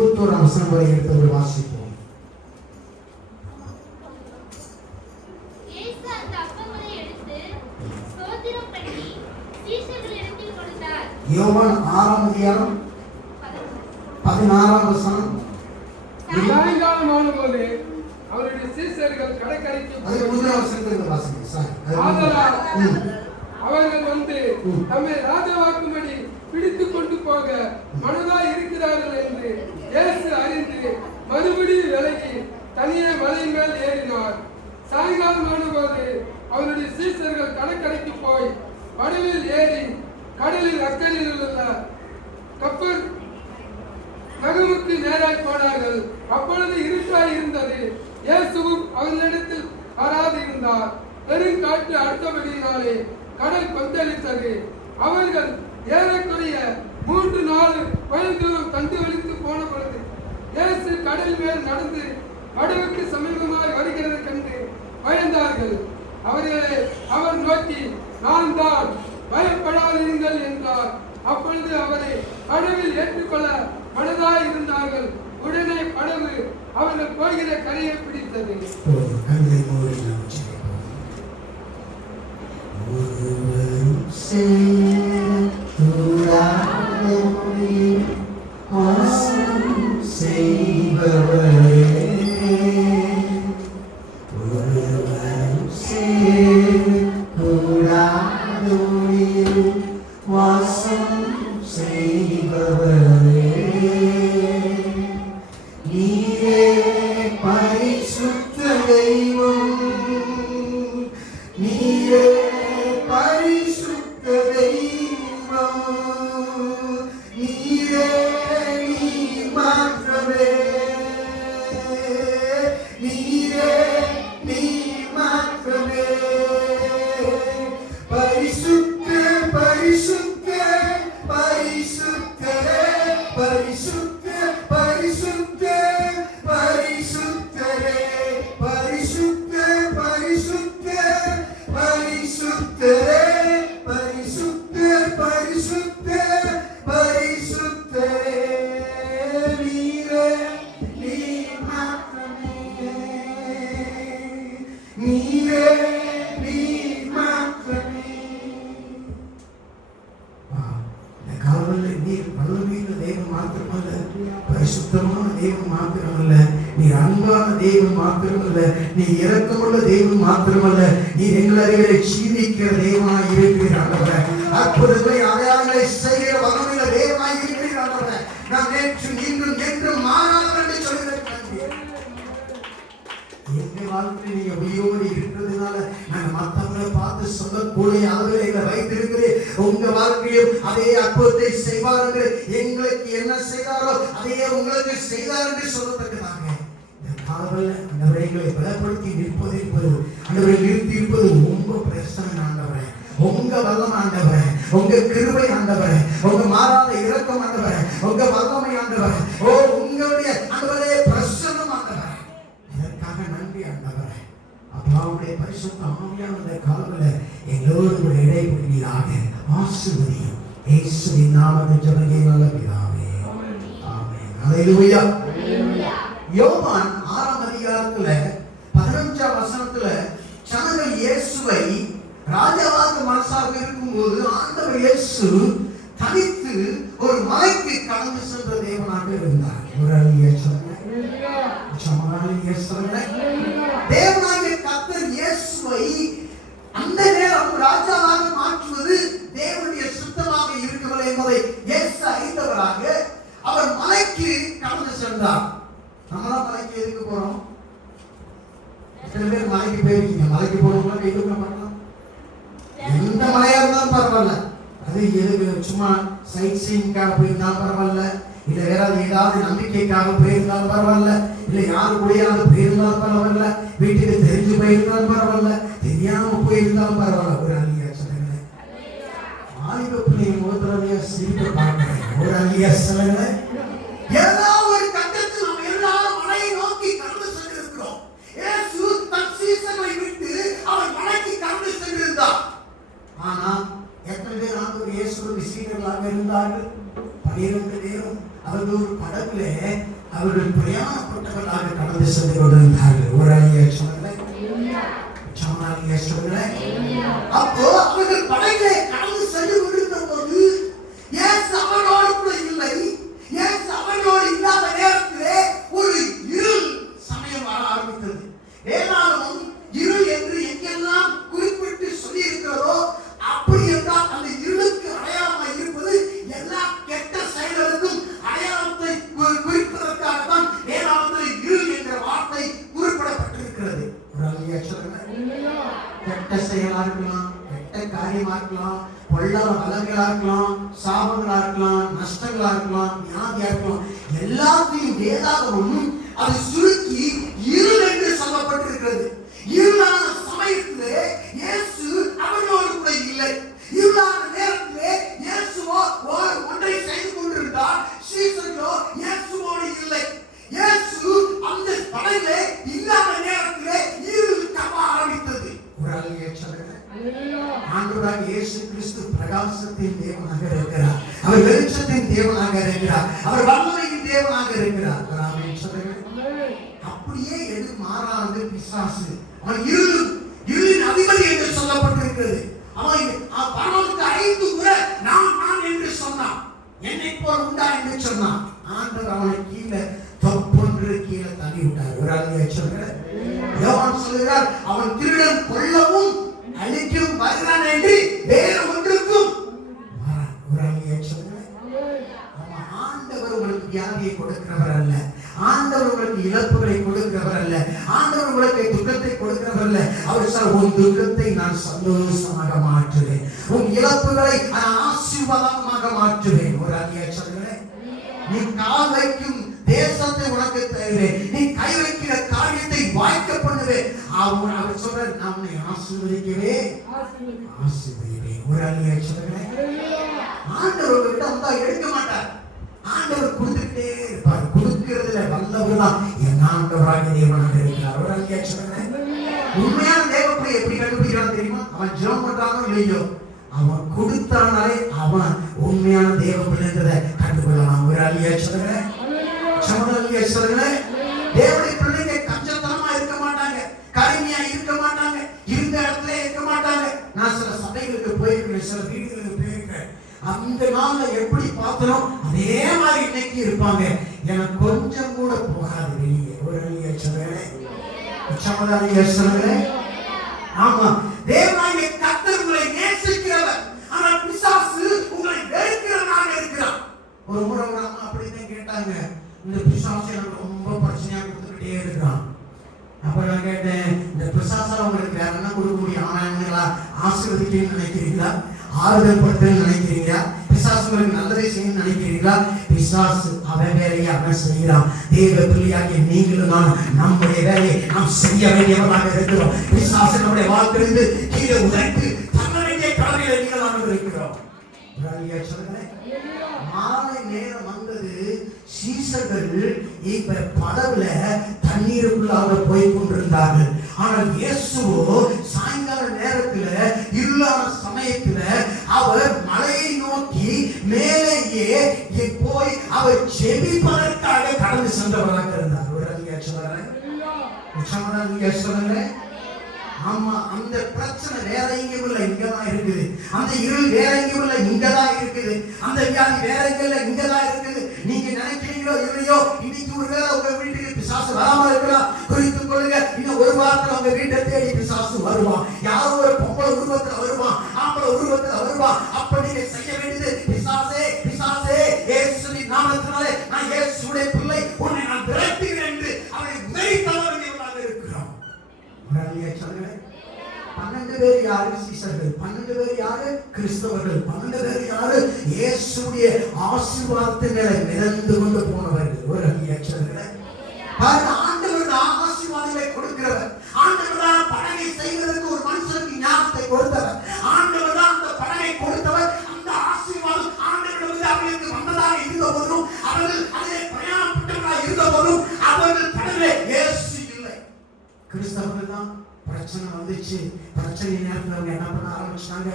21 வசனம் வரை எடுத்து வாசிப்போம். யோவான் 6ஆம் அதிகாரம் 16ஆம் வசனம். சாயங்காலம் ஆனபோது அவருடைய சீஷர்கள் கடற்கரைக்கு அவர்கள் வந்து தம்மை ராஜாவாக்கும்படி பிடித்துக் கொண்டு போக மனதாய் இருக்கிறார்கள் என்று இயேசு அறிந்து மறுபடியும் விலகி தனியே மலையின் மேல் ஏறினார். சாயங்காலம் ஆனபோது அவருடைய சீஷர்கள் கடற்கரைக்கு போய் படவில் ஏறி கடலில் அக்கறையில் உள்ள கப்பல் நகமுக்கு நேராய் போனார்கள். அப்பொழுது இருட்டாய் இருந்தது. இயேசுவும் அவர்களிடத்தில் வராது இருந்தார். பெருங்காற்று அடுத்தபடியினாலே கடல் கொந்தளித்தது. அவர்கள் ஏறக்குறைய 3-4 மைல் தூரம் கண்டு வலித்து போன பொழுது இயேசு கடல் மேல் நடந்து படகுக்கு சமீபமாய் வருகிறது கண்டு பயந்தார்கள். அவர் நோக்கி, நான் தான், பயப்படாதீர்கள் என்றார். அப்பொழுது அவரை கடலில் ஏற்றுக்கொள்ள மனதாய் இருந்தார்கள். உடனே படகு அவர்கள் போகிற கரையை பிடித்தது. பரிசுத்தமான தேவன் மாத்திரமல்ல, நீ அன்பான தேவன் மாத்திரமல்ல, நீ இரக்கமுள்ள தேவன் மாத்திரமல்ல, நீ எங்கள் அறிவிலை ஜீவிக்கிற தேவனாய் இருக்கிறார். அற்புதங்களை அடையாளங்களை செய்கிற வகையில தேவனாய் இருக்கிறார். நான் நேற்று இன்றும் என்றும் மாறாதவர் என்று சொல்கிறேன். எங்க வாழ்க்கையில் நீங்க உயிரோடு இருக்கிறதுனால நாங்க மற்றவங்களை பார்த்து சொல்லக்கூடிய அளவில் எங்களை வைத்திருக்கிறேன். உங்க வாழ்க்கையும் அதே அற்புதத்தை செய்வார் என்று, எங்களுக்கு என்ன செய்தாரோ அதையே உங்களுக்கு செய்தார் என்று சொல்லத்தக்கதாக இந்த காவல் அந்தவரைகளை பலப்படுத்தி நிற்பது என்பது, அந்தவரை நிறுத்தி இருப்பது உங்க பிரச்சனை ஆண்டவரே, உங்க வல்லம் ஆண்டவரே, உங்க கிருபை ஆண்டவரே, உங்க மாறாத இரக்கம் ஆண்டவரே, உங்க வல்லமை ஆண்டவரே, ஓ உங்களுடைய ஆண்டவரே பிரசன்னம் ஆண்டவரே, இதற்காக நன்றி ஆண்டவரே. அப்பாவுடைய பரிசுத்த ஆவியான காலங்களில் எங்களோடு கூட இடைபெறுவீராக. ஆசீர்வதியும் இயேசுவின் நாமத்தில் ஜெபம் நல்ல பிதாவே, ஆமென். அல்லேலூயா. யோவான் 6ஆம் அதிகாரத்துல 15ஆம் வசனத்துல ஜனங்கள் இயேசுவை ராஜாவாக மனசாக இருக்கும்போது ஆண்டவர் இயேசு தனித்து ஒரு மலைக்கு கடந்து சென்ற தேவனாக இருந்தார். தேவனாகிய கர்த்தர் இயேசுவை அந்த நேரம் ராஜாவாக மாற்றுவது தேவனுடைய சுத்தமாக இருக்கவில்லை என்பதை இயேசு அறிந்தவராக அவர் மலைக்கு கடந்து சென்றார். நம்மளாம் மலைக்கு எதுக்கு போறோம்? சில பேர் மலைக்கு போயிருக்கீங்க. மலைக்கு போறவங்க எதுக்கு பண்ணலாம்? எந்த மலையா இருந்தாலும் பரவாயில்ல, அது எதுக்கு சும்மா சைட் சீயிங்காக போயிருந்தாலும் பரவாயில்ல, இல்ல வேற ஏதாவது நம்பிக்கைக்காக போயிருந்தாலும் பரவாயில்ல, இல்ல யாரு கூடயாவது போயிருந்தாலும் பரவாயில்ல, வீட்டுக்கு தெரிஞ்சு போயிருந்தாலும் பரவாயில்ல, தெரியாம போயிருந்தாலும் பரவாயில்ல. ஒரு அலியா சொல்லுங்க, ஆலிவ பிள்ளைய முதல்ல சிரிக்க பார்க்கிறேன். ஒரு அலியா சொல்லுங்க. ஏதாவது ஒரு கட்டத்தில் நாம் எல்லாரும் மலையை நோக்கி கடந்து சென்றிருக்கிறோம். இயேசு தன் சீசனை விட்டு அவர் மலைக்கு கடந்து சென்றிருந்தார். ஆனா எத்தனை பேர் ஆண்டவர் இயேசுவின் சீடர்களாக இருந்தார்கள்? 12 பேர் அவர்கள் ஒரு படகுல அவர்கள் பிரயாணப்பட்டவர்களாக கடந்து சென்று கொண்டிருந்தார்கள். ஒரு அழிய சொல்லுங்களேன், சொல்லுங்களேன். அப்போ அவர்கள் படகுல கடந்து சென்று கொண்டிருந்த போது இயேசு அவர்களோடு கூட இல்லை. இயேசு அவர்களோடு இல்லாத நேரத்திலே ஒரு இருள் சமயம் வர ஆரம்பித்தது. வேதாகமம் இருள் என்று எங்கெல்லாம் குறிப்பிட்டு சொல்லி இருக்கிறதோ அப்படி என்றால் அந்த இருளுக்கு அடையாளமாக இருப்பது எல்லா கெட்ட செயல்களுக்கும் அடையாளத்தை குறிப்பதற்காகத்தான் வேதாகமத்தில் இருள் என்ற வார்த்தை குறிப்பிடப்பட்டிருக்கிறது. கெட்ட செயலா இருக்கலாம், கெட்ட காரியமா இருக்கலாம், பொல்லாத வளங்களா இருக்கலாம், சாபங்களா இருக்கலாம், நஷ்டங்களா இருக்கலாம், வியாதியா இருக்கலாம், எல்லாத்தையும் வேதாகமம் அது சுருக்கி இருள் என்று சொல்லப்பட்டிருக்கிறது. இருளான சமயத்திலே இயேசு அவர்களோடு கூட இல்லை. இருளான நேரத்திலே இயேசுவோ ஒன்றை செய்து கொண்டிருந்தார், சீசர்களோ இயேசுவோடு இல்லை. இயேசு அந்த படகிலே இல்லாத நேரத்திலே இருள் கவ ஆரம்பித்தது. ஒரு அழகிய சொல்லுங்க, ஆண்டவராகிய இயேசு கிறிஸ்து பிரகாசத்தின் தேவனாக இருக்கிறார். அவர் வெளிச்சத்தின் தேவனாக இருக்கிறார். அவர் வல்லமையின் தேவனாக இருக்கிறார். அப்படியே எது மாறாது பிசாசு. அவன் இருளின் அதிபதி என்று சொல்லப்பட்டிருக்கிறது. அவன் பரலோகத்தை அழைத்து கூட நான் என்று சொன்னான். என்னை போல் உண்டா என்று சொன்னான். ஆண்டவர் அவனை கீழே தொப்பொன்று கீழே தள்ளி விட்டார். ஒரு அழகிய சொல்லுங்க, யோவான் சொல்கிறார், அவன் திருடன் கொல்லவும் அழிக்கும் வருகிறான் என்று வேறு ஒன்றுக்கும் வரான். ஒரு அழகிய சொல்லுங்க, ஆண்டவர் உங்களுக்கு வியாதியை கொடுக்கிறவர் அல்ல. ஆண்டவர் உங்களுக்கு இழப்புகளை கொடுக்கிறவர் அல்ல. ஆண்டவர் உங்களுக்கு துக்கத்தை கொடுக்கிறவர் அல்ல. அவர் சார், உன் துக்கத்தை நான் சந்தோஷமாக மாற்றுவேன், உன் இழப்புகளை ஆசீர்வாதமாக மாற்றுவேன். ஒரு அழகிய சொல்லுங்க, நீ கால் வைக்கும் தேசத்தை உனக்கு தருவேன், நீ கை வைக்கிற காரியத்தை வாய்க்க பண்ணுவேன். அவர் சொல்ற, நான் உன்னை ஆசீர்வதிக்கவே ஆசீர்வதிப்பேன். ஒரு அழகிய சொல்லுங்க, ஆண்டவர் கிட்ட வந்தா எடுக்க மாட்டார். ஆண்டவர் கொடுத்துட்டே இருப்பார். கொடுக்கிறதுல வல்லவர் தான் என் ஆண்டவராகிய தேவனாக இருக்கிறார். ஒரு அழகிய சொல்லுங்க, உண்மையான தேவனை எப்படி கண்டுபிடிக்கிறான் தெரியுமா? அவன் ஜெபம் பண்றானோ இல்லையோ, அவன் கொடுத்தானாலே அவன் உண்மையான தேவ பிள்ளைன்றதை கண்டுகொள்ளலாம். ஒரு அழகிய சொல்லுங்க, சொல்லுங்க, தேவனுடைய பிள்ளைங்க கஞ்சத்தனமா இருக்க மாட்டாங்க, கருமையா இருக்க மாட்டாங்க, இருந்த இடத்துல இருக்க மாட்டாங்க. நான் சில சபைகளுக்கு போயிருக்கிறேன், சில வீடுகளுக்கு போயிருக்கிறேன். அந்த நாள்ல எப்படி பார்த்தனோ அதே மாதிரி இன்னைக்கு இருப்பாங்க. எனக்கு கொஞ்சம் கூட போகாது வெளியே. ஒரு அழகிய சொல்லுங்க, ஆமா, தேவனாகிய கர்த்தர் உங்களை நேசிக்கிறவர், ஆனால் பிசாசு உங்களை வெறுக்கிறவனாக இருக்கிறான். ஒரு முறை ஒரு அம்மா அப்படிதான் கேட்டாங்க, இந்த பிசாசு எனக்கு ரொம்ப பிரச்சனையா கொடுத்துக்கிட்டே இருக்கிறான். அப்ப நான் கேட்டேன், இந்த பிசாசால உங்களுக்கு வேற என்ன கொடுக்க முடியும்? ஆனா ஆசீர்வதிக்கணும்னு நினைக்கிறீங்களா? ஆறுதல் படுத்தணும்னு நினைக்கிறீங்களா? பிசாசு உங்களுக்கு நல்லதை செய்யணும்னு நினைக்கிறீங்களா? பிசாசு அவன் வேலையை அவன் செய்யறான். தேவ பிள்ளையாகிய நீங்களும் நான் நம்முடைய வேலையை நாம் செய்ய வேண்டியவர்களாக இருக்கிறோம். பிசாசு நம்முடைய வாழ்க்கையிலிருந்து கீழே உதைத்து தள்ள வேண்டிய கடமையில நீங்கள் நாம் இருக்கிறோம். மாலை நேரம் வந்தது. சீசர்கள் இப்ப படகுல தண்ணீருக்குள்ளாக போய் கொண்டிருந்தார்கள். ஆனால் இயேசுவோ சாயங்கால நேரத்துல இருளான சமயத்துல அவர் மலையை நோக்கி மேலேயே போய் அவர் ஜெபிப்பதற்காக கடந்து சென்றவராக இருந்தார். ஒரு அழகிய சொல்லுங்க, ஆமா, அந்த பிரச்சனை வேற எங்கேயும் இல்லை, இங்கதான் இருக்குது. அந்த இருள் வேற எங்கேயும் இல்லை, இங்கதான் இருக்குது. அந்த வியாதி வேற எங்க இல்லை, இங்கதான் இருக்குது. நீங்க நினைக்கிறீங்களோ இல்லையோ, இன்னைக்கு ஒருவேளை உங்க வீட்டுக்கு பிசாசு வராம இருக்கலாம். குறித்துக் கொள்ளுங்க, இன்னும் ஒரு வாரத்துல உங்க வீட்டை தேடி பிசாசு வருவான். யாரோ ஒரு பொம்பளை உருவத்துல வருவான், ஆம்பளை உருவத்துல வருவான். அப்ப நீங்க செய்ய வேண்டியது, பிசாசே பிசாசே இயேசுவின் நாமத்தினாலே நான் இயேசுவுடைய பிள்ளை, உன்னை நான் விரட்டுகிறேன் என்று அவரை உதைத்தவர்களாக இருக்கிறோம். 12 பேர் யாரு? சீசர்கள். 12 பேர் யாரு? கிறிஸ்தவர்கள். 12 பேர் யாரு? இயேசுடைய ஆசீர்வாதத்தின் மேல மிதந்து கொண்டு போனவர்கள். ஒரு அங்கீகாரங்களை ஆண்டவர் ஆசீர்வாதங்களை கொடுக்கிறவர். ஆண்டவர் தான் படகை செய்வதற்கு ஒரு மனுஷனுக்கு ஞானத்தை கொடுத்தவர். ஆண்டவர் தான் அந்த படகை கொடுத்தவர். அந்த ஆசீர்வாதம் ஆண்டவரிடம் அவர்களுக்கு வந்ததாக இருந்த போதும், அவர்கள் அதிலே பிரயாணப்பட்டவர்களாக இருந்த போதும், அவர்கள் படகிலே இயேசு இல்லை. கிறிஸ்தவர்கள் தான் பிரச்சனை வந்துச்சு. பிரச்சனை நேரத்தில் அவங்க என்ன பண்ண ஆரம்பிச்சாங்க?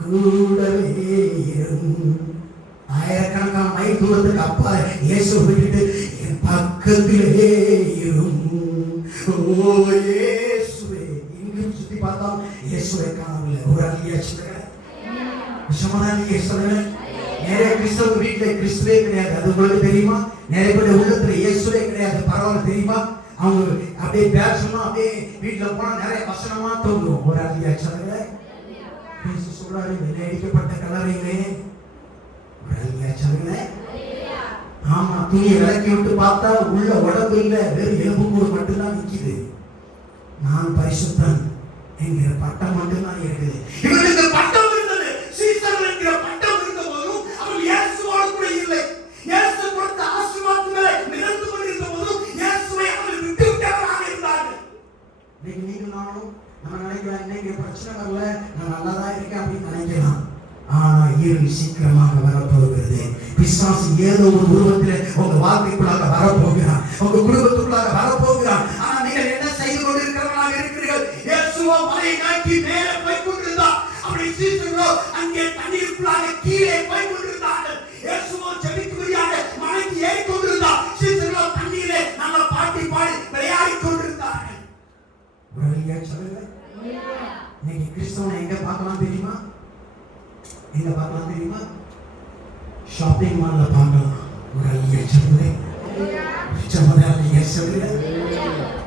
கூடவே ஆயிரக்கணக்கான மைல் தூரத்துக்கு அப்பா இயேசு விட்டுட்டு என் பக்கத்திலே இரும். ஓ இயேசுவே. இங்கும் சுத்தி பார்த்தா இயேசுவை காணவில்லை. ஒரு அல்லியா சொல்லுங்க. விஷமதானியே சொல்லுங்க. நிறைய கிறிஸ்தவ வீட்டுல கிறிஸ்துவே கிடையாது. அது உங்களுக்கு தெரியுமா? நிறைய பேர் உள்ளத்துல இயேசுவே கிடையாது. பரவாயில்ல தெரியுமா? அவங்க அப்படியே பேசணும்னா அப்படியே வீட்டுல போனா நிறைய வசனமா தோன்றும். ஒரு அல்லியா சொல்லுங்க. இயேசு சொல்றாரு, வெள்ளையடிக்கப்பட்ட கலரையிலே. ஒரு அல்லியா சொல்லுங்க. ஆமா, துணியை விளக்கி விட்டு பார்த்தா உள்ள உடம்பு இல்ல, வெறும் எலும்பு கூடு மட்டும்தான் நிக்குது. நான் பரிசுத்தன் என்கிற பட்டம் மட்டும்தான் இருக்குது. இவனுக்கு பட்டம் இருந்தது, சீசர்கள் என்கிற பட்டம் இருந்த போதும் அவன் இயேசுவோடு கூட இல்லை. இயேசு கொடுத்த ஆசீர்வாதங்களை நிகழ்ந்து கொண்டிருந்த போதும் இயேசுவை அவர்கள் விட்டு விட்டவராக இருந்தார்கள். இன்னைக்கு நீங்க நானும் நம்ம நினைக்கலாம், இன்னைக்கு பிரச்சனை வரல, நான் நல்லாதான் இருக்கேன் அப்படின்னு நினைக்கலாம். ஆனா இருள் சீக்கிரமாக வரப்போகிறது. பிசாசு ஏதோ ஒரு உருவத்தில் உங்க வாழ்க்கைக்குள்ளாக வரப்போகிறான், உங்க குடும்பத்துக்குள்ளாக வரப்போகிறான். ஆனா நீங்கள் என்ன செய்து கொண்டிருக்கிறவர்களாக இருக்கிறீர்கள்? இயேசுவோ மலையை நோக்கி மேலே போய் கொண்டிருந்தார். அப்படி சீசர்களோ அங்கே தண்ணீருக்குள்ளாக கீழே போய் கொண்டிருந்தார்கள். இயேசுவோ ஜெபிக்கும்படியாக மலைக்கு ஏறி கொண்டிருந்தார். சீசர்களோ தண்ணீரிலே நல்ல பாட்டி பாடி விளையாடி கொண்டிருந்தார்கள். இன்னைக்கு கிறிஸ்தவனை எங்க பார்க்கலாம் தெரியுமா? எங்க பார்க்கலாம் தெரியுமா? ஷாப்பிங் மால்ல பார்க்கலாம். ஒரு அல்லியா சொல்லுங்க.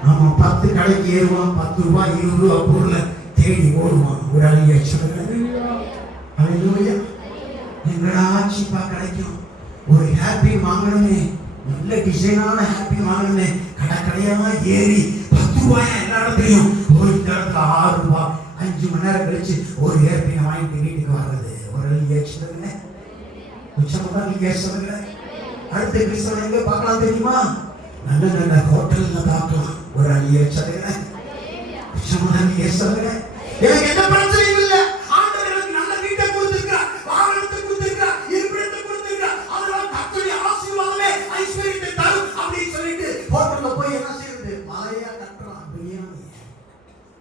ஆமா, 10 கடைக்கு ஏறுவான், 10 ரூபாய் 20 ரூபாய் பொருளை தேடி ஓடுவான். ஒரு அல்லியா சொல்லுங்க. ஹல்லேலூயா. எங்கடா சீப்பா கிடைக்கும்? ஒரு ஹேப்பி வாங்கணுமே, நல்ல டிசைனான ஹேப்பி வாங்கணுமே, கடையா ஏறி 10 ரூபாயா எல்லா இடத்துலையும். ஒரு இடத்துல 6 ரூபாய். 5 மணி நேரம் கழிச்சு ஒரு ஹேப்பியை வாங்கிட்டு வீட்டுக்கு வர்றது. ஒரு அல்லியா சொல்லுங்க. உச்சமதான் நீங்க சொல்லுங்க. அடுத்த கிறிஸ்தவனை எங்க பார்க்கலாம் தெரியுமா? நல்ல நல்ல ஹோட்டல்ல பார்க்கலாம். ஒரு அல்லியா சொல்லுங்க. உச்சமதான் நீங்க சொல்லுங்க. எனக்கு எந்த பிரச்சனையும் இல்லை. ஆண்டவர் எனக்கு நல்ல வீட்டை கொடுத்திருக்கிறார், வாகனத்தை கொடுத்திருக்கிறார், இருப்பிடத்தை கொடுத்திருக்கிறார். அதெல்லாம் கர்த்தருடைய ஆசீர்வாதமே ஐஸ்வரியத்தை தரும் அப்படின்னு சொல்லிட்டு ஹோட்டல்ல போய் என்ன செய்யறது? மாலையா கட்டலாம் பிரியாணி.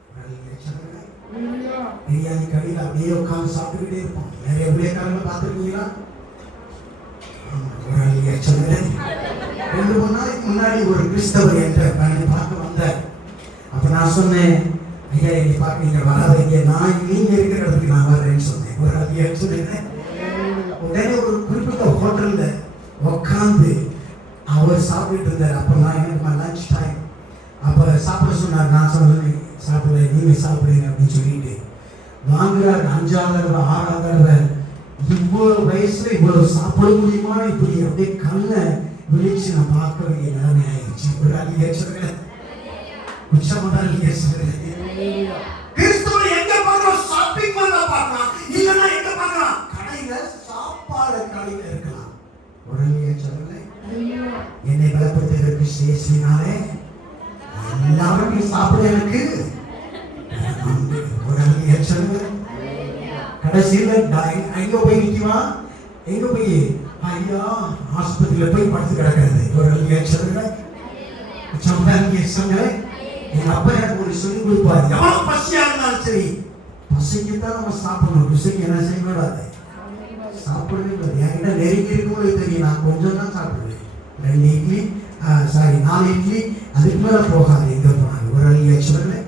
ஒரு அல்லியா சொல்லுங்க. பிரியாணி கடையில் அப்படியே உட்கார்ந்து சாப்பிட்டுக்கிட்டே இருப்போம். நிறைய பிள்ளைக்காரங்க பார்த்துருக்கீங்களா? ஒரு அல்லியா சொல்லுங்க. 2 நாளைக்கு முன்னாடி ஒரு கிறிஸ்தவர் என்ற பார்க்க வந்தார். அப்ப நான் சொன்னேன், ஐயா என்னை பார்க்க நீங்க வராதீங்க, நான் நீங்க இருக்கிற இடத்துக்கு நான் வர்றேன்னு சொன்னேன். ஒரு அல்லியா சொல்லுங்க. உடனே ஒரு குறிப்பிட்ட ஹோட்டல்ல உட்காந்து அவர் சாப்பிட்டு இருந்தார். அப்ப நான் எனக்கு லஞ்ச் டைம். அப்ப சாப்பிட சொன்னார். நான் சொன்னேன் சாப்பிடல, நீங்க சாப்பிடுங்க அப்படின்னு சொல்லிட்டு வாங்குறாரு. 5ஆவது தடவை 6ஆவது தடவை. இவ்வளவு வயசுல இவ்வளவு சாப்பிட முடியுமா? இப்படி அப்படியே கண்ணை விழிச்சு நான் பார்க்க வேண்டிய நிலைமை ஆயிடுச்சு. ஒரு அல்லியா சொல்லுங்க. உச்சமதான் அல்லியா சொல்லுங்க. கிறிஸ்துவை எங்க பார்க்கலாம்? ஷாப்பிங் மால்ல பார்க்கலாம், இல்லைன்னா எங்க பார்க்கலாம்? கடையில, சாப்பாடு கடையில இருக்கலாம். ஒரு அல்லியா சொல்லுங்க. என்னை பலப்படுத்துவதற்கு சேசினாலே எல்லாரும் சாப்பிட எனக்கு. ஒரு அல்லியா சொல்லுங்க. கடைசியில் எங்க போய் நிற்குமா? எங்க போய்? ஐயா ஆஸ்பத்திரியில போய் படுத்து கிடக்கிறது. ஒரு அல்லியா சொல்லுங்க. சொல்லுங்க. எங்க அப்பா எனக்கு ஒரு சொல்லி கொடுப்பாரு, எவ்வளவு பசியா இருந்தாலும் சரி, பசிக்குத்தான் நம்ம சாப்பிடணும், ருசிக்கு என்ன செய்யக்கூடாது, சாப்பிடவே கூடாது. என்கிட்ட நெருங்கி இருக்கும்போது தெரியும், நான் கொஞ்சம் தான் சாப்பிடுவேன். 2 இட்லி 4 இட்லி, அதுக்கு மேல போகாது. எங்க போனாங்க? ஒரு அல்லியா சொல்லுங்க.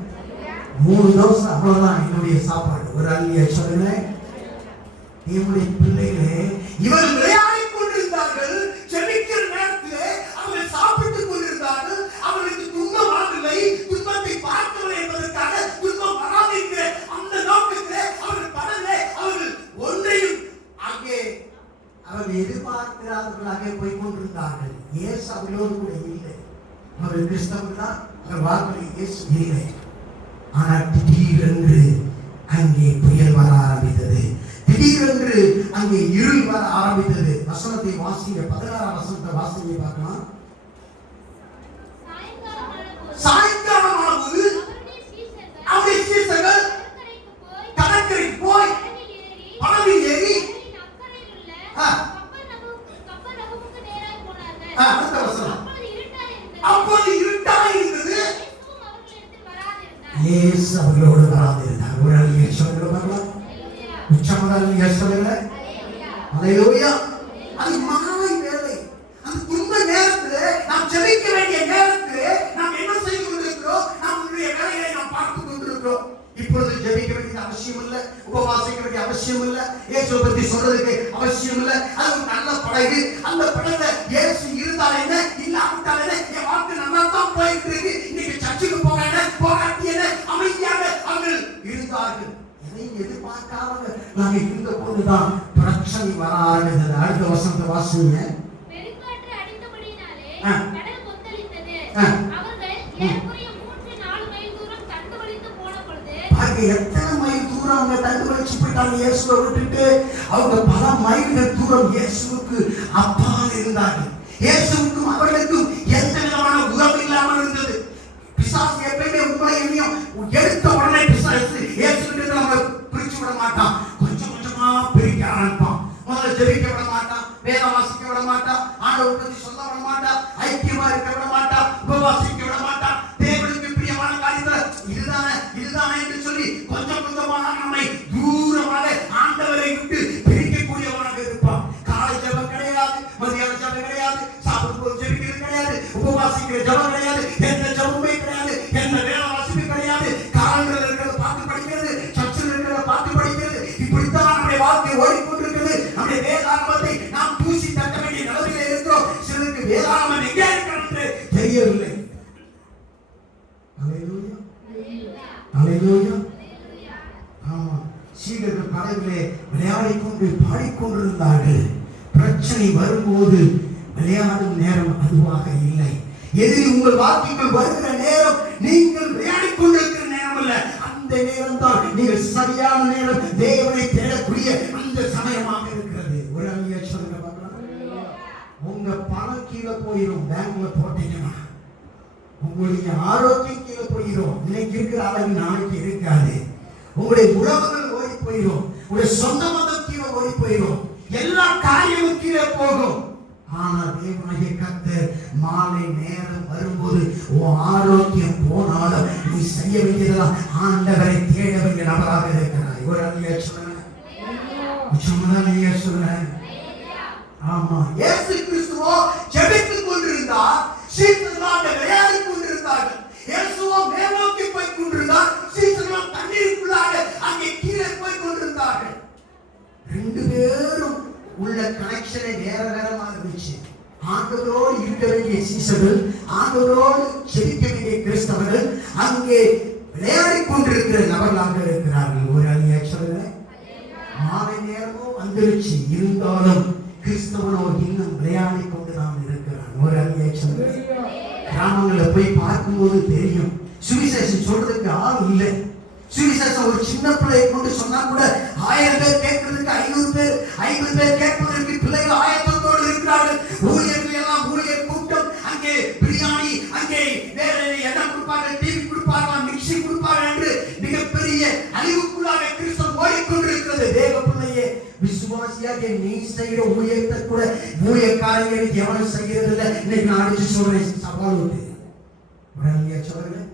3 தோசை அவ்வளவுதான் என்னுடைய சாப்பாடு. ஒரு அல்லியா சொல்லுங்க. என்னுடைய பிள்ளைகளே, இவர்கள் விளையாடி கொண்டிருந்தார்கள். ஜெபிக்கிற நேரத்திலே அவர்கள் சாப்பிட்டுக் கொண்டிருந்தார்கள். அவர்களுக்கு துன்பம் வரவில்லை, துன்பத்தை பார்க்கவில்லை என்பதற்காக துன்பம் வராது என்கிற அந்த நோக்கத்திலே அவர்கள் படலே அவர்கள் ஒன்றையும் அங்கே அவர்கள் எதிர்பார்க்கிறார்களாக போய் கொண்டிருந்தார்கள். இயேசு அவர்களோடு கூட இல்லை. அவர்கள் கிறிஸ்தவர்கள் தான், அவர்கள் வாழ்க்கையில் இயேசு இல்லை. ஆனால் திடீரென்று அங்கே புயல் வர ஆரம்பித்தது. திடீரென்று அங்கே இருள் வர ஆரம்பித்தது. வசனத்தை வாசிங்க. 16ஆம் வசனத்தை வாசிங்க பார்க்கலாம். சாயங்காலமானபோது அவருடைய சீசர்கள் கடற்கரைக்கு போய் படவில் ஏறி அடுத்த வசனம். அப்போது இருட்டாய் இருந்தது, இயேசு அவர்களோடு வராதிருந்தார். ஒரு அல்லியா சொல்லுங்க பார்க்கலாம். உச்சமதால் அல்லியா சொல்லுங்க. ஹல்லேலூயா. அவசியம் இல்ல. இயேசுவை பத்தி சொல்றதுக்கு அவசியம் இல்ல. அது ஒரு நல்ல படகு. அந்த படகுல இயேசு இருந்தால் என்ன, இல்லாவிட்டால் என்ன, என் வாழ்க்கை நல்லா தான் போயிட்டு இருக்கு. இன்னைக்கு சர்ச்சுக்கு போகாட்டி என்ன, அமைதியாக அவர்கள் இருந்தார்கள். எதையும் எதிர்பார்க்காதவங்க நாங்க இருந்த போதுதான் பிரச்சனை வர ஆரம்பித்தது. அடுத்த வசனத்தை வாசிங்க. பெருங்காற்று அடித்தபடியினாலே ஆ. கடல் கொந்தளித்தது. ஆ. அவர்கள் ஏறக்குறைய 3-4 மைல் தூரம் தண்டு வலித்து போன பொழுது பாருங்க, எத்தனை மைல் தூரம் அவங்க தண்டு வலிச்சு போயிட்டாங்க இயேசுவை விட்டுட்டு. அவங்க பல மைல்கள் தூரம் இயேசுவுக்கு அப்பால் இருந்தார்கள். இயேசுவுக்கும் அவர்களுக்கும் எந்த விதமான உறவு இல்லாமல் இருந்தது. பிசாசு எப்பயுமே உங்களை என்னையும் எடுத்த உடனே பிசாசு இயேசுவிட்டு நம்மளை பிரிச்சு விட மாட்டான். கொஞ்சம் கொஞ்சமா பிரிக்க ஆரம்பிப்பான். முதல்ல ஜெபிக்க விட மாட்டான், வேதம் வாசிக்க விட மாட்டான், ஆண்டவரை பத்தி சொல்ல விட மாட்டான், ஐக்கியமா இருக்க விட மாட்டான், உபவாசிக்க விட மாட்டான், தேவனுக்கு பிரியமான காரியத்தை இதுதானே என்று சொல்லி கொஞ்சம் கொஞ்சமாக நம்மை தூரமாக ஆண்டவரை விட்டு பிரிக்கக்கூடியவனாக இருப்பான். காலை ஜெபம் கிடையாது, மதியான ஜெபம் கிடையாது, சாப்பிடும்போது ஜெபிக்கிறது கிடையாது, உபவாசிக்கிற ஜெபம் கிடையாது, எந்த ஜெபமுமே கிடையாது, எந்த வேத வாசிப்பு கிடையாது, காலங்கள் இருக்கிறத பார்த்து படிக்கிறது, சர்ச்சில் இருக்கிறத பார்த்து படிக்கிறது. இப்படித்தான் நம்முடைய வாழ்க்கை ஓடிக்கொண்டிருக்கிறது. நம்முடைய வேதாகமத்தை நாம் தூசி தட்ட வேண்டிய நிலைமையில இருக்கிறோம். சிலருக்கு வேதாகமம் எங்கே இருக்கிறது என்று தெரியவில்லை. அல்லேலூயா, அல்லேலூயா. ஆமா, சீடர்கள் படகிலே விளையாடிக் கொண்டு பாடிக்கொண்டிருந்தார்கள். பிரச்சனை வரும்போது விளையாடும் நேரம் அதுவாக இல்லை. எதிரி உங்கள் வாழ்க்கைக்குள் வருகிற நேரம் நீங்கள் விளையாடிக் கொண்டிருக்கிற நேரம் அல்ல. அந்த நேரம் தான் நீங்கள் சரியான நேரம், தேவனை தேடக்கூடிய அந்த சமயமாக இருக்கிறது. ஒரு அழிய சொல்லுங்க பார்க்கலாம். உங்க பணம் கீழே போயிடும் பேங்க்ல போட்டீங்கன்னா. உங்களுடைய ஆரோக்கியம் கீழே போயிடும். இன்னைக்கு இருக்கிற அளவு நாளைக்கு இருக்காது. உங்களுடைய உறவுகள் ஓடி போயிடும். உங்களுடைய சொந்த மதம் கீழே ஓடி போயிடும். எல்லா காரியமும் கீழே போகும். ஆனா தேவனாகிய கர்த்தர் மாலை நேரம் வரும்போது உன் ஆரோக்கியம் போனாலும் நீ செய்ய வேண்டியதெல்லாம் ஆண்டவரை தேட வேண்டிய நபராக இருக்கிறாய். ஒரு அழிய சொல்லுங்க. ஆமா, இயேசு கிறிஸ்துவோ ஜெபித்துக் கொண்டிருந்தார். சீசர்களாக விளையாடிக் கொண்டிருந்தார்கள். இயேசுவோ மேல்நோக்கி போய் கொண்டிருந்தார். சீசர்களும் தண்ணீருக்குள்ளாக அங்கே கீழே போய் கொண்டிருந்தார்கள். ரெண்டு பேரும் உள்ள கனெக்ஷனே வேற வேறமாக இருந்துச்சு. ஆண்டவரோடு இருக்க வேண்டிய சீசர்கள், ஆண்டவரோடு செபிக்க வேண்டிய கிறிஸ்தவர்கள் அங்கே விளையாடிக் கொண்டிருக்கிற நபர்களாக இருக்கிறார்கள். ஒரு அழிய சொல்லுங்க. மாலை நேரமும் வந்துருச்சு, இருந்தாலும் கிறிஸ்தவனோ இன்னும் விளையாடி கொண்டு நாம் இருக்கிறான். ஒரு அழிய சொல்லுங்க. கிராமங்களில் போய் பார்க்கும்போது தெரியும், சுவிசேஷம் சொல்றதுக்கு ஆள் இல்லை. சுவிசேஷம் ஒரு சின்ன பிள்ளையை கொண்டு சொன்னா கூட 1000 பேர் கேட்கறதுக்கு 500 பேர் கேட்பதற்கு பிள்ளைகள் ஆயத்தத்தோடு இருக்கிறார்கள். ஊழியர்கள் எல்லாம் ஊழியர் கூட்டம், அங்கே பிரியாணி, அங்கே வேற எண்ணெய் கொடுப்பாங்க, டிவி கொடுப்பாங்க, மிக்சி கொடுப்பாங்க என்று மிகப்பெரிய அழிவுக்குள்ளாக கிறிஸ்தவம் ஓடிக்கொண்டிருக்கிறது. தேவ பிள்ளையே, விசுவாசியாக நீ செய்கிற ஊழியத்தை கூட ஊழியக்காரங்களுக்கு எவனும் செய்கிறது இல்லை. இன்னைக்கு நான் அடிச்சு சொல்றேன், சவால் உண்டு. உடனே சொல்றேன்,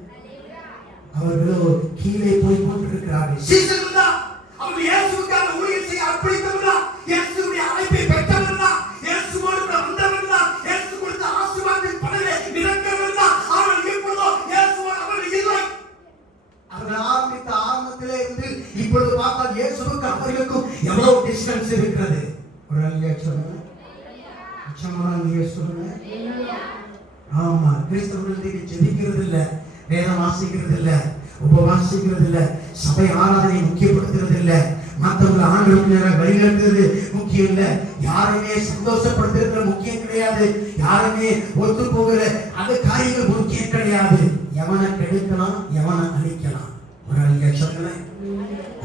அவர்களோ கீழே போய் கொண்டிருக்கிறார்கள். சீசர்கள் தான் அவர்கள் இயேசுவுக்காக ஊழியம் செய்ய அர்ப்பணித்தவர்களா, இயேசுவுடைய அழைப்பை பெற்றவர்களா, இயேசுவோடு வந்தவர்களா, இயேசு கொடுத்த ஆசீர்வாதத்தின் பலனை நிரந்தரவர்களா. அவர்கள் இப்பொழுதோ இயேசுவோடு அவர்கள் இல்லை. அவர்கள் ஆரம்பித்த ஆரம்பத்திலே இருந்து இப்பொழுது பார்த்தால் இயேசுவுக்கு அவர்களுக்கும் எவ்வளவு டிஸ்டன்ஸ் இருக்கிறது. ஒரு அழிய சொல்லுங்க. சொல்லுங்க. ஆமா, கிறிஸ்தவர்கள் ஜெபிக்கிறது இல்லை, வேதம் வாசிக்கிறது இல்ல, உபவாசிக்கிறது இல்ல, சபை ஆராதனை முக்கியப்படுத்துறது இல்ல, மற்றவங்களை ஆண்டுக்கு நேரம் வழிநடத்துறது முக்கியம் இல்ல, யாருமே சந்தோஷப்படுத்துறது முக்கியம் கிடையாது, யாருமே ஒத்து போகிற அந்த காரியங்கள் முக்கியம் கிடையாது. எவனை கெடுக்கலாம், எவனை அழிக்கலாம். ஒரு அழிய சொல்லுங்களேன்.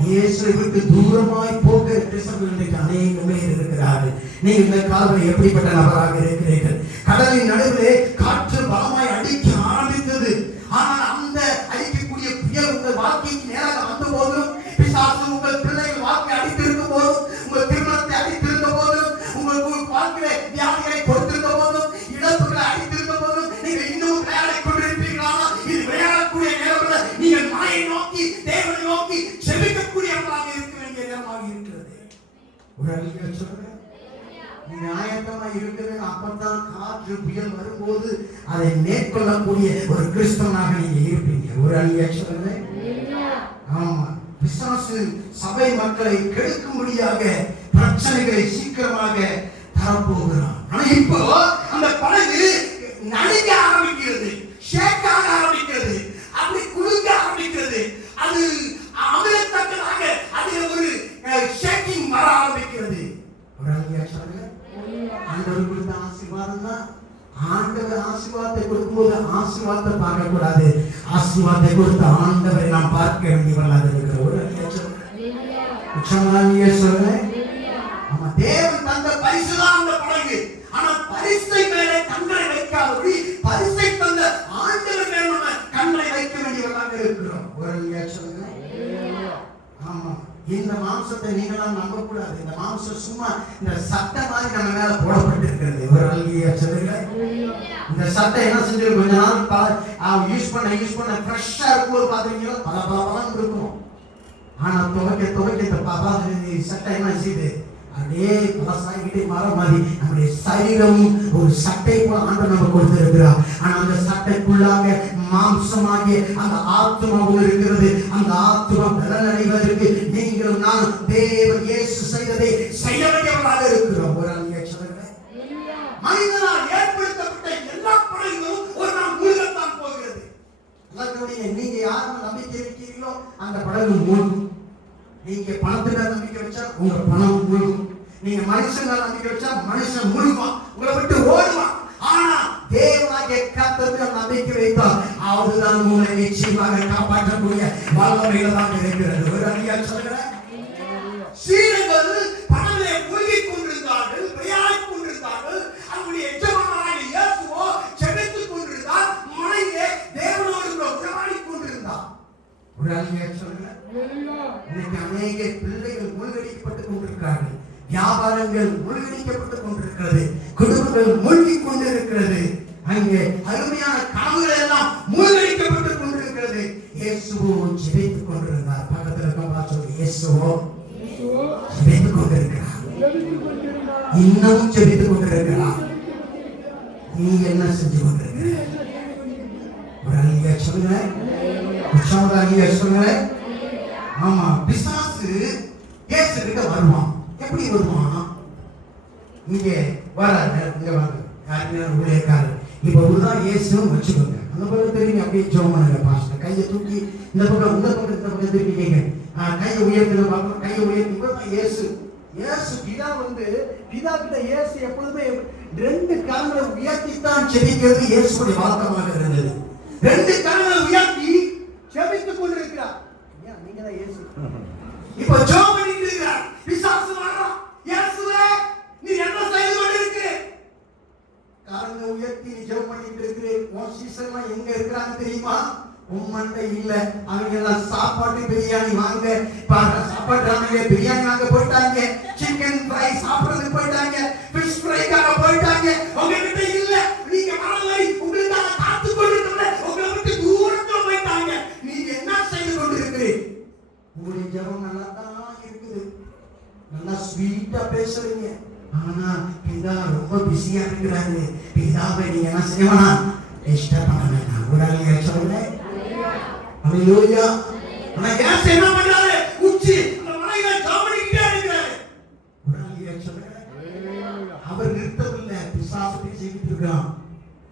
இயேசுவை விட்டு தூரமாய் போகிற கிறிஸ்தவர்கள் இன்றைக்கு அநேகமே இருக்கிறார்கள். நீங்க இந்த காலத்தில் எப்படிப்பட்ட நபராக இருக்கிறீர்கள்? கடலின் நடுவிலே காற்று பலமாய் அடிக்க ஆரம்பித்தது. ஆனால் அந்த அடிக்கக்கூடிய புயல் உங்கள் வாழ்க்கைக்கு நேராக வந்த போதும், பிசாசு உங்கள் பிள்ளைகள் வாழ்க்கை அடித்திருந்த போதும், உங்கள் திருமணத்தை அடித்திருந்த போதும், உங்கள் வாழ்க்கையில வியாதிகளை கொடுத்திருந்த போதும், இழப்புகளை அடித்திருந்த போதும், நீங்கள் இன்னும் விளையாடிக் கொண்டிருப்பீர்களா? இது விளையாடக்கூடிய நேரம். நீங்கள் மாயை நோக்கி, தேவனை நோக்கி செபிக்கக்கூடியவர்களாக இருக்க வேண்டிய நேரமாக இருக்கிறது. ஒரு அழிய சொல்றேன், நீங்க ஆயத்தமா இருக்கிறது. அப்பதான் காற்று புயல் வரும்போது அதை மேற்கொள்ளக்கூடிய ஒரு கிறிஸ்தவனாக நீங்க இருப்பீங்க. ஒரு அழிய சொல்றேன். ஆமா, பிசாசு சபை மக்களை கெடுக்கும்படியாக பிரச்சனைகளை சீக்கிரமாக தரப்போகிறான். ஆனா இப்போ அந்த படகு நடுங்க ஆரம்பிக்கிறது, ஷேக் ஆக ஆரம்பிக்கிறது, அப்படி குலுங்க ஆரம்பிக்கிறது. அது அமிலத்தக்கதாக அதில் ஒரு ஷேக்கிங் வர ஆரம்பிக்கிறது. ஒரு ஆண்டவர் கொடுத்த ஆசீர்வாதம் தான். ஆண்டவர் ஆசீர்வாதத்தை கொடுக்கும்போது ஆசீர்வாதத்தை பார்க்க கூடாது, ஆசீர்வாதத்தை கொடுத்த ஆண்டவரை நாம் பார்க்க வேண்டியவர்களாக இருக்கிற ஒரு சொல்றேன். ஆமா, தேவன் தந்த பரிசுதான் அந்த படகு. ஆனா பரிசை மேலே கண்களை வைக்காதபடி பரிசை தந்த ஆண்டவர் மேல் நம்ம கண்களை வைக்க வேண்டியவர்களாக இருக்கிறோம். ஒரு சொல்லுங்க. ஆமா, இந்த மாம்சத்தை நீங்களாம் நம்ப கூடாது. இந்த மாம்சம் சும்மா இந்த சட்டை மாதிரி நம்ம மேல போடப்பட்டு இருக்கிறது. ஒரு அழகிய சொல்லுங்க. இந்த சட்டை என்ன செஞ்சு கொஞ்ச நாள் யூஸ் பண்ண ஃப்ரெஷ்ஷா இருக்கும்போது பாத்தீங்கன்னா பல பலன்னு இருக்கும். ஆனா துவைக்க இந்த சட்டை என்ன செய்யுது, அப்படியே பலசாகிட்டே மர மாதிரி நம்முடைய சரீரம் ஒரு சட்டை போல ஆண்டவர் நம்ம கொடுத்திருக்கிறார். ஆனா அந்த சட்டைக்குள்ளாக மாம்சமாகிய அந்த ஆத்துமாவும் இருக்கிறது. அந்த ஆத்துமா பலனடைவதற்கு நீங்களும் நான் தேவன் இயேசு செய்ததை செய்ய வேண்டியவர்களாக இருக்கிறோம். ஒரு மனிதனால் ஏற்படுத்தப்பட்ட எல்லா படைகளும் ஒரு நாள் மூழ்கத்தான் போகிறது. நீங்க யாரும் நம்பிக்கை வைக்கிறீங்களோ அந்த படகு மூழ்கும். நீங்க பணத்துல நம்பிக்கை வச்சா உங்க பணம் மூழ்கும். நீங்க மனுஷன் நம்பிக்கை வச்சா மனுஷன் மூழ்குவான், உங்களை விட்டு ஓடுவான். ஆனா தேவனாகிய கர்த்தருக்கு நம்பிக்கை வைத்தால் அவர்தான் உங்களை நிச்சயமாக காப்பாற்றக்கூடிய வல்லமையில்தான் இருக்கிறது. ஒரு அடியா சொல்கிறேன். சீடர்கள் பணமே மூழ்கிக் கொண்டிருந்தார்கள், விளையாடிக் கொண்டிருந்தார்கள். அவருடைய எஜமானராகிய இயேசுவோ ஜெபித்துக் கொண்டிருந்தார், மனைவியே தேவனோடு உறவாடிக் கொண்டிருந்தார். ஒரு அடியா சொல்கிறேன். இன்னைக்கு அநேக பிள்ளைகள் மூழ்கடிக்கப்பட்டுக் கொண்டிருக்கிறார்கள், வியாபாரங்கள் மூழ்கடிக்கப்பட்டுக் கொண்டிருக்கிறது, குடும்பங்கள் மூழ்கிக் கொண்டிருக்கிறது, அங்கே அருமையான கனவுகள் எல்லாம் மூழ்கடிக்கப்பட்டுக் கொண்டிருக்கிறது. இயேசுவோ ஜெபித்துக் கொண்டிருந்தார். பக்கத்தில் இருக்கவங்களா சொல்லி, இயேசுவோ ஜெபித்துக் கொண்டிருக்கிறார், இன்னமும் ஜெபித்துக் கொண்டிருக்கிறார். நீ என்ன செஞ்சு கொண்டிருக்கிற? ஒரு அழகிய சொல்லுங்க, உற்சாக சொல்லுங்க. ஆமா, பிசாசு இயேசு கிட்ட வருவான். எப்படி வருவான்? இங்க வராது, இங்க வாங்க, யாருமே ஊழியக்காரர். இப்ப ஒருதான் இயேசுன்னு வச்சுக்கோங்க. அந்த பக்கம் தெரியுங்க, அப்படியே ஜெபம் பண்ணுங்க. பாஸ்டர் கையை தூக்கி இந்த பக்கம் திருப்பி கேங்க, கையை உயர்த்து பார்க்கணும். கையை உயர்த்தி இப்பதான் இயேசு பிதா பிதா கிட்ட இயேசு எப்பொழுதுமே ரெண்டு கரங்களை உயர்த்தித்தான் செபிக்கிறது இயேசுடைய வழக்கமாக இருந்தது. ரெண்டு கரங்களை உயர்த்தி செபித்துக் கொண்டிருக்கிறார். நீங்க தான் இயேசு. இப்ப ஜெபம் பண்ணிட்டு இருக்கிறார். பிசாசு வரான். இயேசுவே, நீ என்ன செய்து கொண்டிருக்கிற? கரங்களை உயர்த்தி நீ ஜெபம் பண்ணிட்டு இருக்கிற. உன் சீசர்லாம் எங்க இருக்கிறாங்க தெரியுமா? உம்மண்டை இல்ல. அவங்க எல்லாம் சாப்பாட்டு பிரியாணி வாங்க, சாப்பாட்டு பிரியாணி வாங்க போயிட்டாங்க, சிக்கன் ஃப்ரை சாப்பிடுறதுக்கு போயிட்டாங்க, ஃபிஷ் ஃப்ரைக்காக போயிட்டாங்க. உங்ககிட்ட இல்ல. நீங்க வரலை, உங்களுக்காக காத்து கொண்டிருக்கல, உங்களை விட்டு தூரத்துல போயிட்டாங்க. நீங்க என்ன செய்து கொண்டிருக்கிறீங்க? உங்களுடைய ஜெபம் நல்லா தான் இருக்குது, நல்லா ஸ்வீட்டா பேசுறீங்க. ஆனா பிதா ரொம்ப பிஸியா இருக்கிறாரு. பிதாவை நீங்க என்ன செய்யணும்னா டிஸ்டர்ப் பண்ண வேண்டாம். உடனே சொல்லுங்க. ஹalleluya. ஆனா இயேசு என்ன பண்றாரு? உச்சி அந்த மலையில ஜெபம்பண்ணிட்டே இருக்கிறாரு. உடனே சொல்லுங்க. அவர் நிறுத்தவில்லை, பிசாசு பேசிக்கிட்டு இருக்கான்.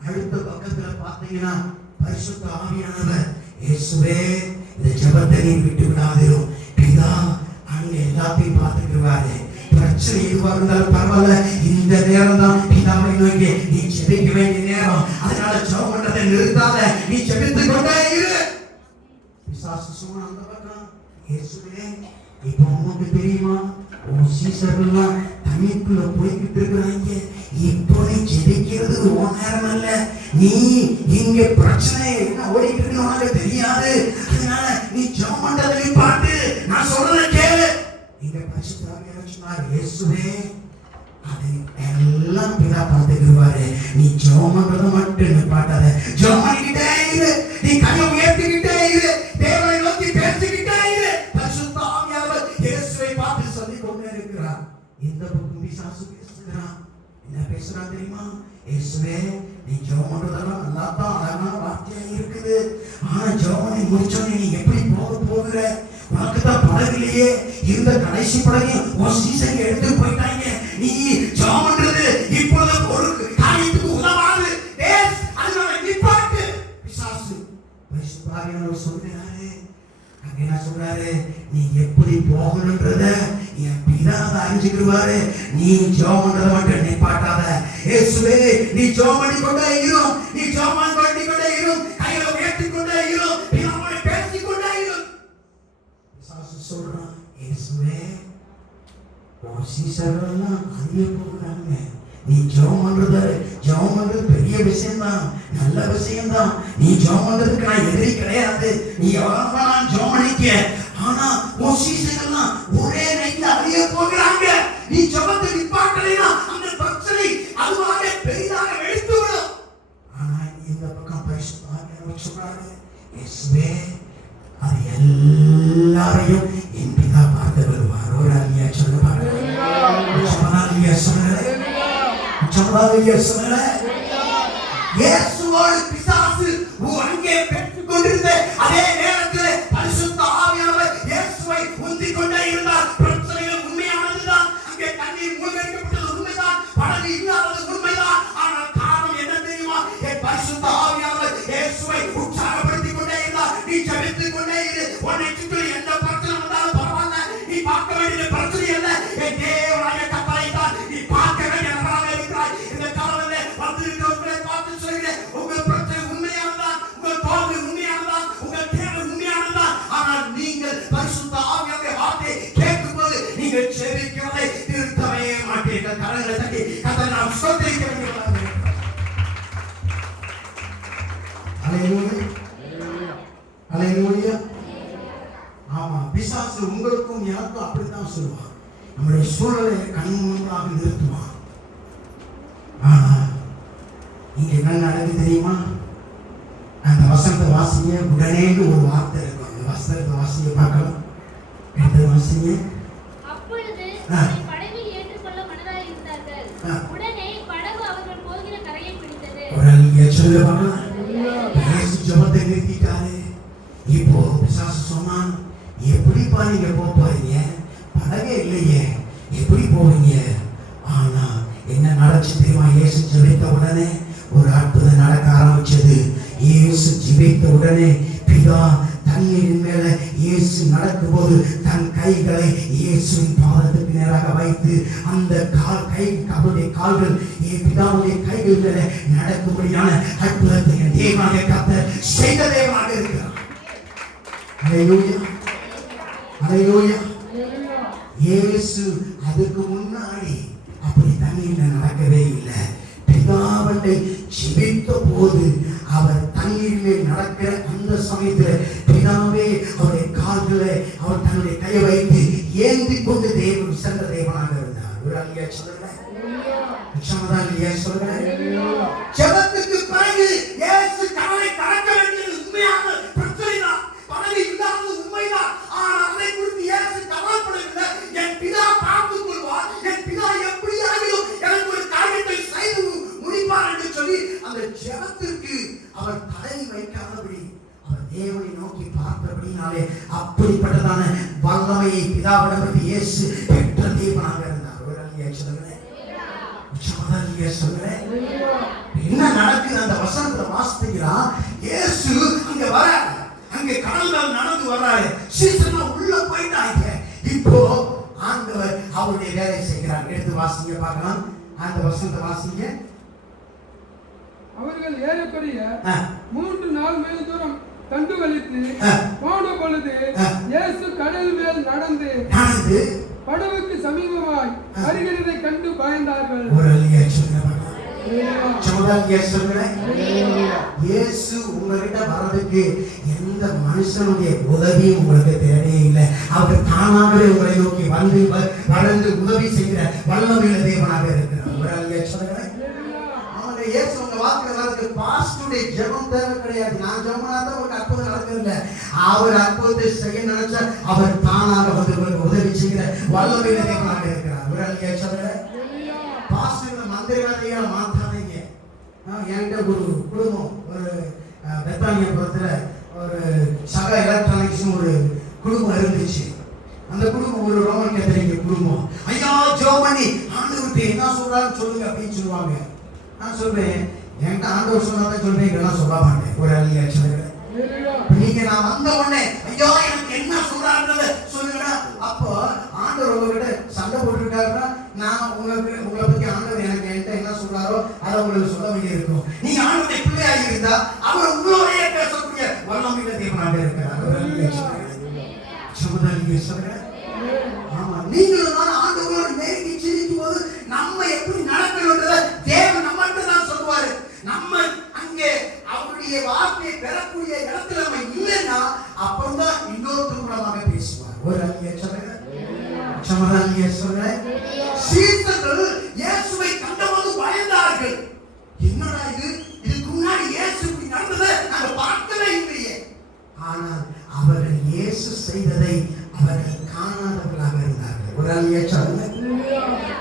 அடுத்த பக்கத்துல பாத்தீங்கன்னா பரிசுத்த ஆவியானவர், இயேசுவே இந்த ஜெபத்தை நீ விட்டு விடாதீரும். பிதா அங்க எல்லாத்தையும் பார்த்துக்கிறாரு. பிரச்சனை எதுவா இருந்தாலும் பரவாயில்ல, இந்த நேரம் தான் பிதாவை நோக்கி நீ ஜெபிக்க வேண்டிய நேரம். அதனால ஜெபம் பண்றதை நிறுத்தாத, நீ ஜெபித்துக் கொண்டே இரு. பிசாசு சும்மா அந்த பக்கம், இயேசுவே இப்போ உங்களுக்கு தெரியுமா, உன் சீசர்கள்லாம் தண்ணிக்குள்ள போய்கிட்டு இருக்கிறாங்க. இப்போ நீ ஜெபிக்கிறது உன் நேரம் அல்ல. நீ இங்க பிரச்சனை என்ன ஓடிட்டு இருக்கு உனக்கு தெரியாது. அதனால நீ ஜெபம் பண்றதை நிப்பாட்டு, நான் சொல்றதை கேளு. இங்க பரிசுத்த ஆவியானவர் சொன்னார், இயேசுவே அதை எல்லாம் பிதா பார்த்துக்குவாரு. நீ ஜெபம் பண்றதை மட்டும் நிப்பாட்டாத, ஜெபம் பண்ணிக்கிட்டே இரு. நீ கையை உயர்த்திக்கிட்டே இரு, தேவனை நோக்கி பேசிக்கிட்டே இரு. பரிசுத்த ஆவியானவர் இயேசுவை பார்த்து சொல்லி கொண்டே இருக்கிறார். இந்த பக்கம் பிசாசு பேசுகிறான். என்ன பேசுறான் தெரியுமா? இயேசுவே நீ ஜெபம் பண்றதெல்லாம் நல்லா தான் அழகான வார்த்தையா இருக்குது. ஆனா ஜெபம் முடிச்சோடனே நீ எப்படி போகிற? உனக்கு தான் படகுலையே இருந்த கடைசி படகையும் உன் சீசன் எடுத்து போயிட்டாங்க. நீ ஜெபம் பண்றது இப்பொழுது ஒரு காரியத்துக்கு உதவாது. அதனால நிப்பாட்டு. பிசாசு பரிசுத்தவான்கள் சொல்றாரு. அங்க என்ன சொல்றாரு? நீ எப்படி போகணும்ன்றத என் பிதா அறிஞ்சுக்கிடுவாரு. நீ ஜெபம் பண்றத மட்டும் நிப்பாட்டாத. இயேசுவே நீ ஜெபம் பண்ணிக்கொண்டே இரு, நீ ஜெபம் பண்ணிக்கொண்டே இரு, கையில உயர்த்திக்கொண்டே இரு, பிதாவோடு பேசிக்கொண்டே இரு. பிசாசு சொல்றான், இயேசுவே உன் சீசர்கள் எல்லாம் அழிய போகிறாங்க. நீ ஜெபம் பண்றது பெரிய விஷயம்தான், நல்ல விஷயம்தான். நீ ஜெபம் பண்றதுக்கு நான் எதிரி கிடையாது. நீ எவ்வளவு நான் ஜெபம் பண்ணிக்க. ஆனா உன் சீசர்கள் எல்லாம் ஒரே நைட்ல அழிய போகிறாங்க. நீ ஜெபத்தை நிப்பாட்டலைன்னா அந்த பிரச்சனை அதுவாக பெரிதாக வெடித்து விடும். ஆனா இந்த பக்கம் பரிசுத்தவான்கள் சொல்றாங்க, இயேசுவே அது எல்லாரையும் என் பிதா பார்த்து வருவார். ஒரு அழியா சொல்லுவார். இயேசுவோடு பிசாசு அங்கே பெற்றுக் கொண்டிருந்த அதே நேரத்தில் பரிசுத்த ஆவியானவர் இயேசுவை உந்திக் கொண்டே இருந்தார். பிரச்சனைகள் உண்மையானதுதான், அங்கே தண்ணீர் மூழ்கடிக்கப்பட்டது உண்மைதான், படகு இல்லாதது உண்மைதான். ஆனால் காரணம் என்ன தெரியுமா? பரிசுத்த ஆவியானவர் இயேசுவை உற்சாகப்படுத்திக் கொண்டே இருந்தார். நீ ஜெபித்துக் கொண்டே இரு. உன்னை சுற்றி எந்த பிரச்சனை வந்தாலும் பரவாயில்ல. நீ பார்க்க வேண்டிய பிரச்சனை அல்ல, என் தேவனாய கர்த்தரை தான் நீ பார்க்க வேண்டியவராக இருக்கிறாய். இந்த காலத்திலே வந்திருக்கிறவர்களை பார்த்து சொல்கிறேன், உங்கள் பிரச்சனை உண்மையானதான், உங்கள் தோல்வி உண்மையானதான், உங்கள் தேவை உண்மையானதான். ஆனால் நீங்கள் பரிசுத்த ஆவியானவருடைய வார்த்தையை கேட்கும்போது நீங்கள் ஜெபிக்கிறதை நிறுத்தவே மாட்டீர்கள். கரங்களை தட்டி கர்த்தரை நாம் ஸ்தோத்திரிக்க வேண்டியவராக இருக்கிறோம். ஹல்லேலூயா, ஹல்லேலூயா. ஆமா, பிசாசு உங்களுக்கும் எனக்கும் அப்படித்தான் சொல்லுவான். நம்முடைய சூழலை கண்முன்பாக நிறுத்துவான். ஆனா இங்க என்ன நடக்குது தெரியுமா? அந்த வசனத்தை வாசிங்க. உடனே ஒரு வார்த்தை இருக்கும். அந்த வசனத்தை வாசிங்க பார்க்கலாம். எடுத்து வாசிங்க. அப்பொழுது படகில் ஏற்றுக்கொள்ள மனதாய் இருந்தார்கள். உடனே படகு அவர்கள் போகிற கரையை பிடித்தது. ஒரு சொல்ல பார்க்கலாம். இயேசு ஜெபத்தை நிறுத்திட்டாரு. இப்போ பிசாசு சொன்னான், எப்படிப்பா நீங்க போறீங்க? படகே இல்லையே, எப்படி போவீங்க? ஆனா என்ன நடந்துச்சு தெரியுமா? இயேசு ஜெபித்த உடனே ஒரு அற்புதம் நடக்க ஆரம்பிச்சது. இயேசு ஜெபித்த உடனே பிதா தண்ணீரின் மேல இயேசு நடக்கும்போது தன் கைகளை இயேசுவின் பாதத்துக்கு நேராக வைத்து அந்த அவருடைய கால்கள் பிதாவுடைய கைகள் மேல நடக்கும்படியான அற்புதத்தை தேவனாக கர்த்தர் செய்த தேவனாக இருக்கிறார். ஹல்லேலூயா, ஹல்லேலூயா. இயேசு அதுக்கு முன்னாடி அப்படி தண்ணீர்ல நடக்கவே இல்லை. பிதாவண்டை ஜெபித்த போது அவர் தண்ணீரில் நடக்கிற அந்த சமயத்தில் பிதாவே அவருடைய கால்களை அவர் தன்னுடைய கையை வைத்து ஏந்தி கொண்டு தேவன் சென்ற தேவனாக இருந்தார். ஒரு அல்லையா சொல்லுங்க, சொல்லுங்க. ஜெபத்துக்கு பிறகு இயேசு கடலை கடக்க வேண்டியது உண்மையான பிரச்சனை தான், படகு இல்லாதது உண்மைதான். ஆனால் அதை குறித்து இயேசு கவலைப்படவில்லை. என் பிதா பார்த்துக் கொள்வார், என் பிதா எப்படியாகிலும் எனக்கு ஒரு காரியத்தை செய்து முடிப்பார் என்று சொல்லி அந்த ஜெபத்திற்கு அவர் தடை வைக்காதபடி அவர் தேவனை நோக்கி பார்த்தபடினாலே அப்படிப்பட்டதான வல்லமையை பிதாவிடமிருந்து இயேசு பெற்ற தேவனாக இருந்தார். ஒரு அல்லையா சொல்லுங்க, சொல்லுங்க. என்ன நடக்குது? அந்த வசனத்தை வாசித்தீங்களா? இயேசு அங்க வராரு, அங்க கடல்கள் நடந்து வர்றாரு, சீசன்ல உள்ள போயிட்டாங்க. இப்போ ஆண்டவர் அவருடைய வேலை செய்கிறார். எடுத்து வாசிங்க பார்க்கலாம். அந்த வசனத்தை வாசிங்க. அவர்கள் ஏறக்குறைய 3 நாள் மேல் தூரம் கண்டு வலித்து போன பொழுது இயேசு கடல் மேல் நடந்து படகுக்கு சமீபமாய் வருகிறதை கண்டு பயந்தார்கள். இயேசு உங்ககிட்ட வர்றதுக்கு எந்த மனுஷனுடைய உதவியும் உங்களுக்கு தேவையே இல்லை. அவர் தானாகவே உங்களை நோக்கி வந்து வளர்ந்து உதவி செய்கிற வல்லமையுள்ள தேவனாக இருக்கிறார். இயேசு உங்க வாக்குல வர்றதுக்கு பாஸ்டுடைய ஜெபம் தேவை கிடையாது. நான் ஜெபம்னாதான் உங்களுக்கு அற்புதம் நடக்கல. அவர் அற்புதத்தை செய்ய நினைச்சா அவர் தானாக வந்து உங்களுக்கு உதவி செய்கிற வல்லமையுள்ள தேவனாக இருக்கிறார். ஒரு அல்லையா சொல்லுங்க. பாஸ்டுகளை மந்திரவாதியா மாத்தாதீங்க. என்கிட்ட ஒரு குடும்பம் ஒரு பெத்தானியபுரத்துல ஒரு சக எலக்ட்ரானிக்ஸ் ஒரு குடும்பம் இருந்துச்சு. அந்த குடும்பம் ஒரு ரோமன் கேத்தலிக் குடும்பம். ஐயா ஜோமணி ஆண்டவர்கிட்ட என்ன சொல்றாருன்னு சொல்லுங்க அப்படின்னு சொல்லுவாங்க. நான் சொல்றேன், என்கிட்ட ஆண்டவர் சொன்னதை சொல்றேன், இதெல்லாம் சொல்ல மாட்டேன். ஒரு அழியாச்சு நீங்க நான் வந்த உடனே ஐயா எனக்கு என்ன சொல்றாருன்றத சொல்லுங்க. அப்போ ஆண்டவர் உங்ககிட்ட சண்டை போட்டுருக்காருன்னா நான் உங்களை பத்தி ஆண்டவர் எனக்கு என்கிட்ட என்ன சொல்றாரோ அதை உங்களுக்கு சொல்ல வேண்டிய இருக்கும். நீங்க ஆண்டவருடைய பிள்ளையாக இருந்தா அவர் உங்களோடைய பேசக்கூடிய வல்லமையில தேவனாக இருக்கிறார். ஆமா, நீங்களும் தான் ஆண்டவரோடு நெருங்கி சிரிக்கும் போது நம்ம எப்படி நடக்கணும்ன்றத தேவன் நம்மகிட்ட தான் சொல்லுவாரு. நம்ம அங்கே அவருடைய வார்த்தையை பெறக்கூடிய இடத்துல நம்ம இல்லைன்னா அப்பதான் இன்னொரு திருமணமாக பேசுவார். ஒரு சீடர்கள் இயேசுவை கண்டபோது பயந்தார்கள். என்னடா இது, இதுக்கு முன்னாடி இயேசு இப்படி நடந்ததை நாங்க பார்க்கவே இல்லையே. ஆனால் அவர்கள் இயேசு செய்ததை அவர்கள் காணாதவர்களாக இருந்தார்கள். ஒரு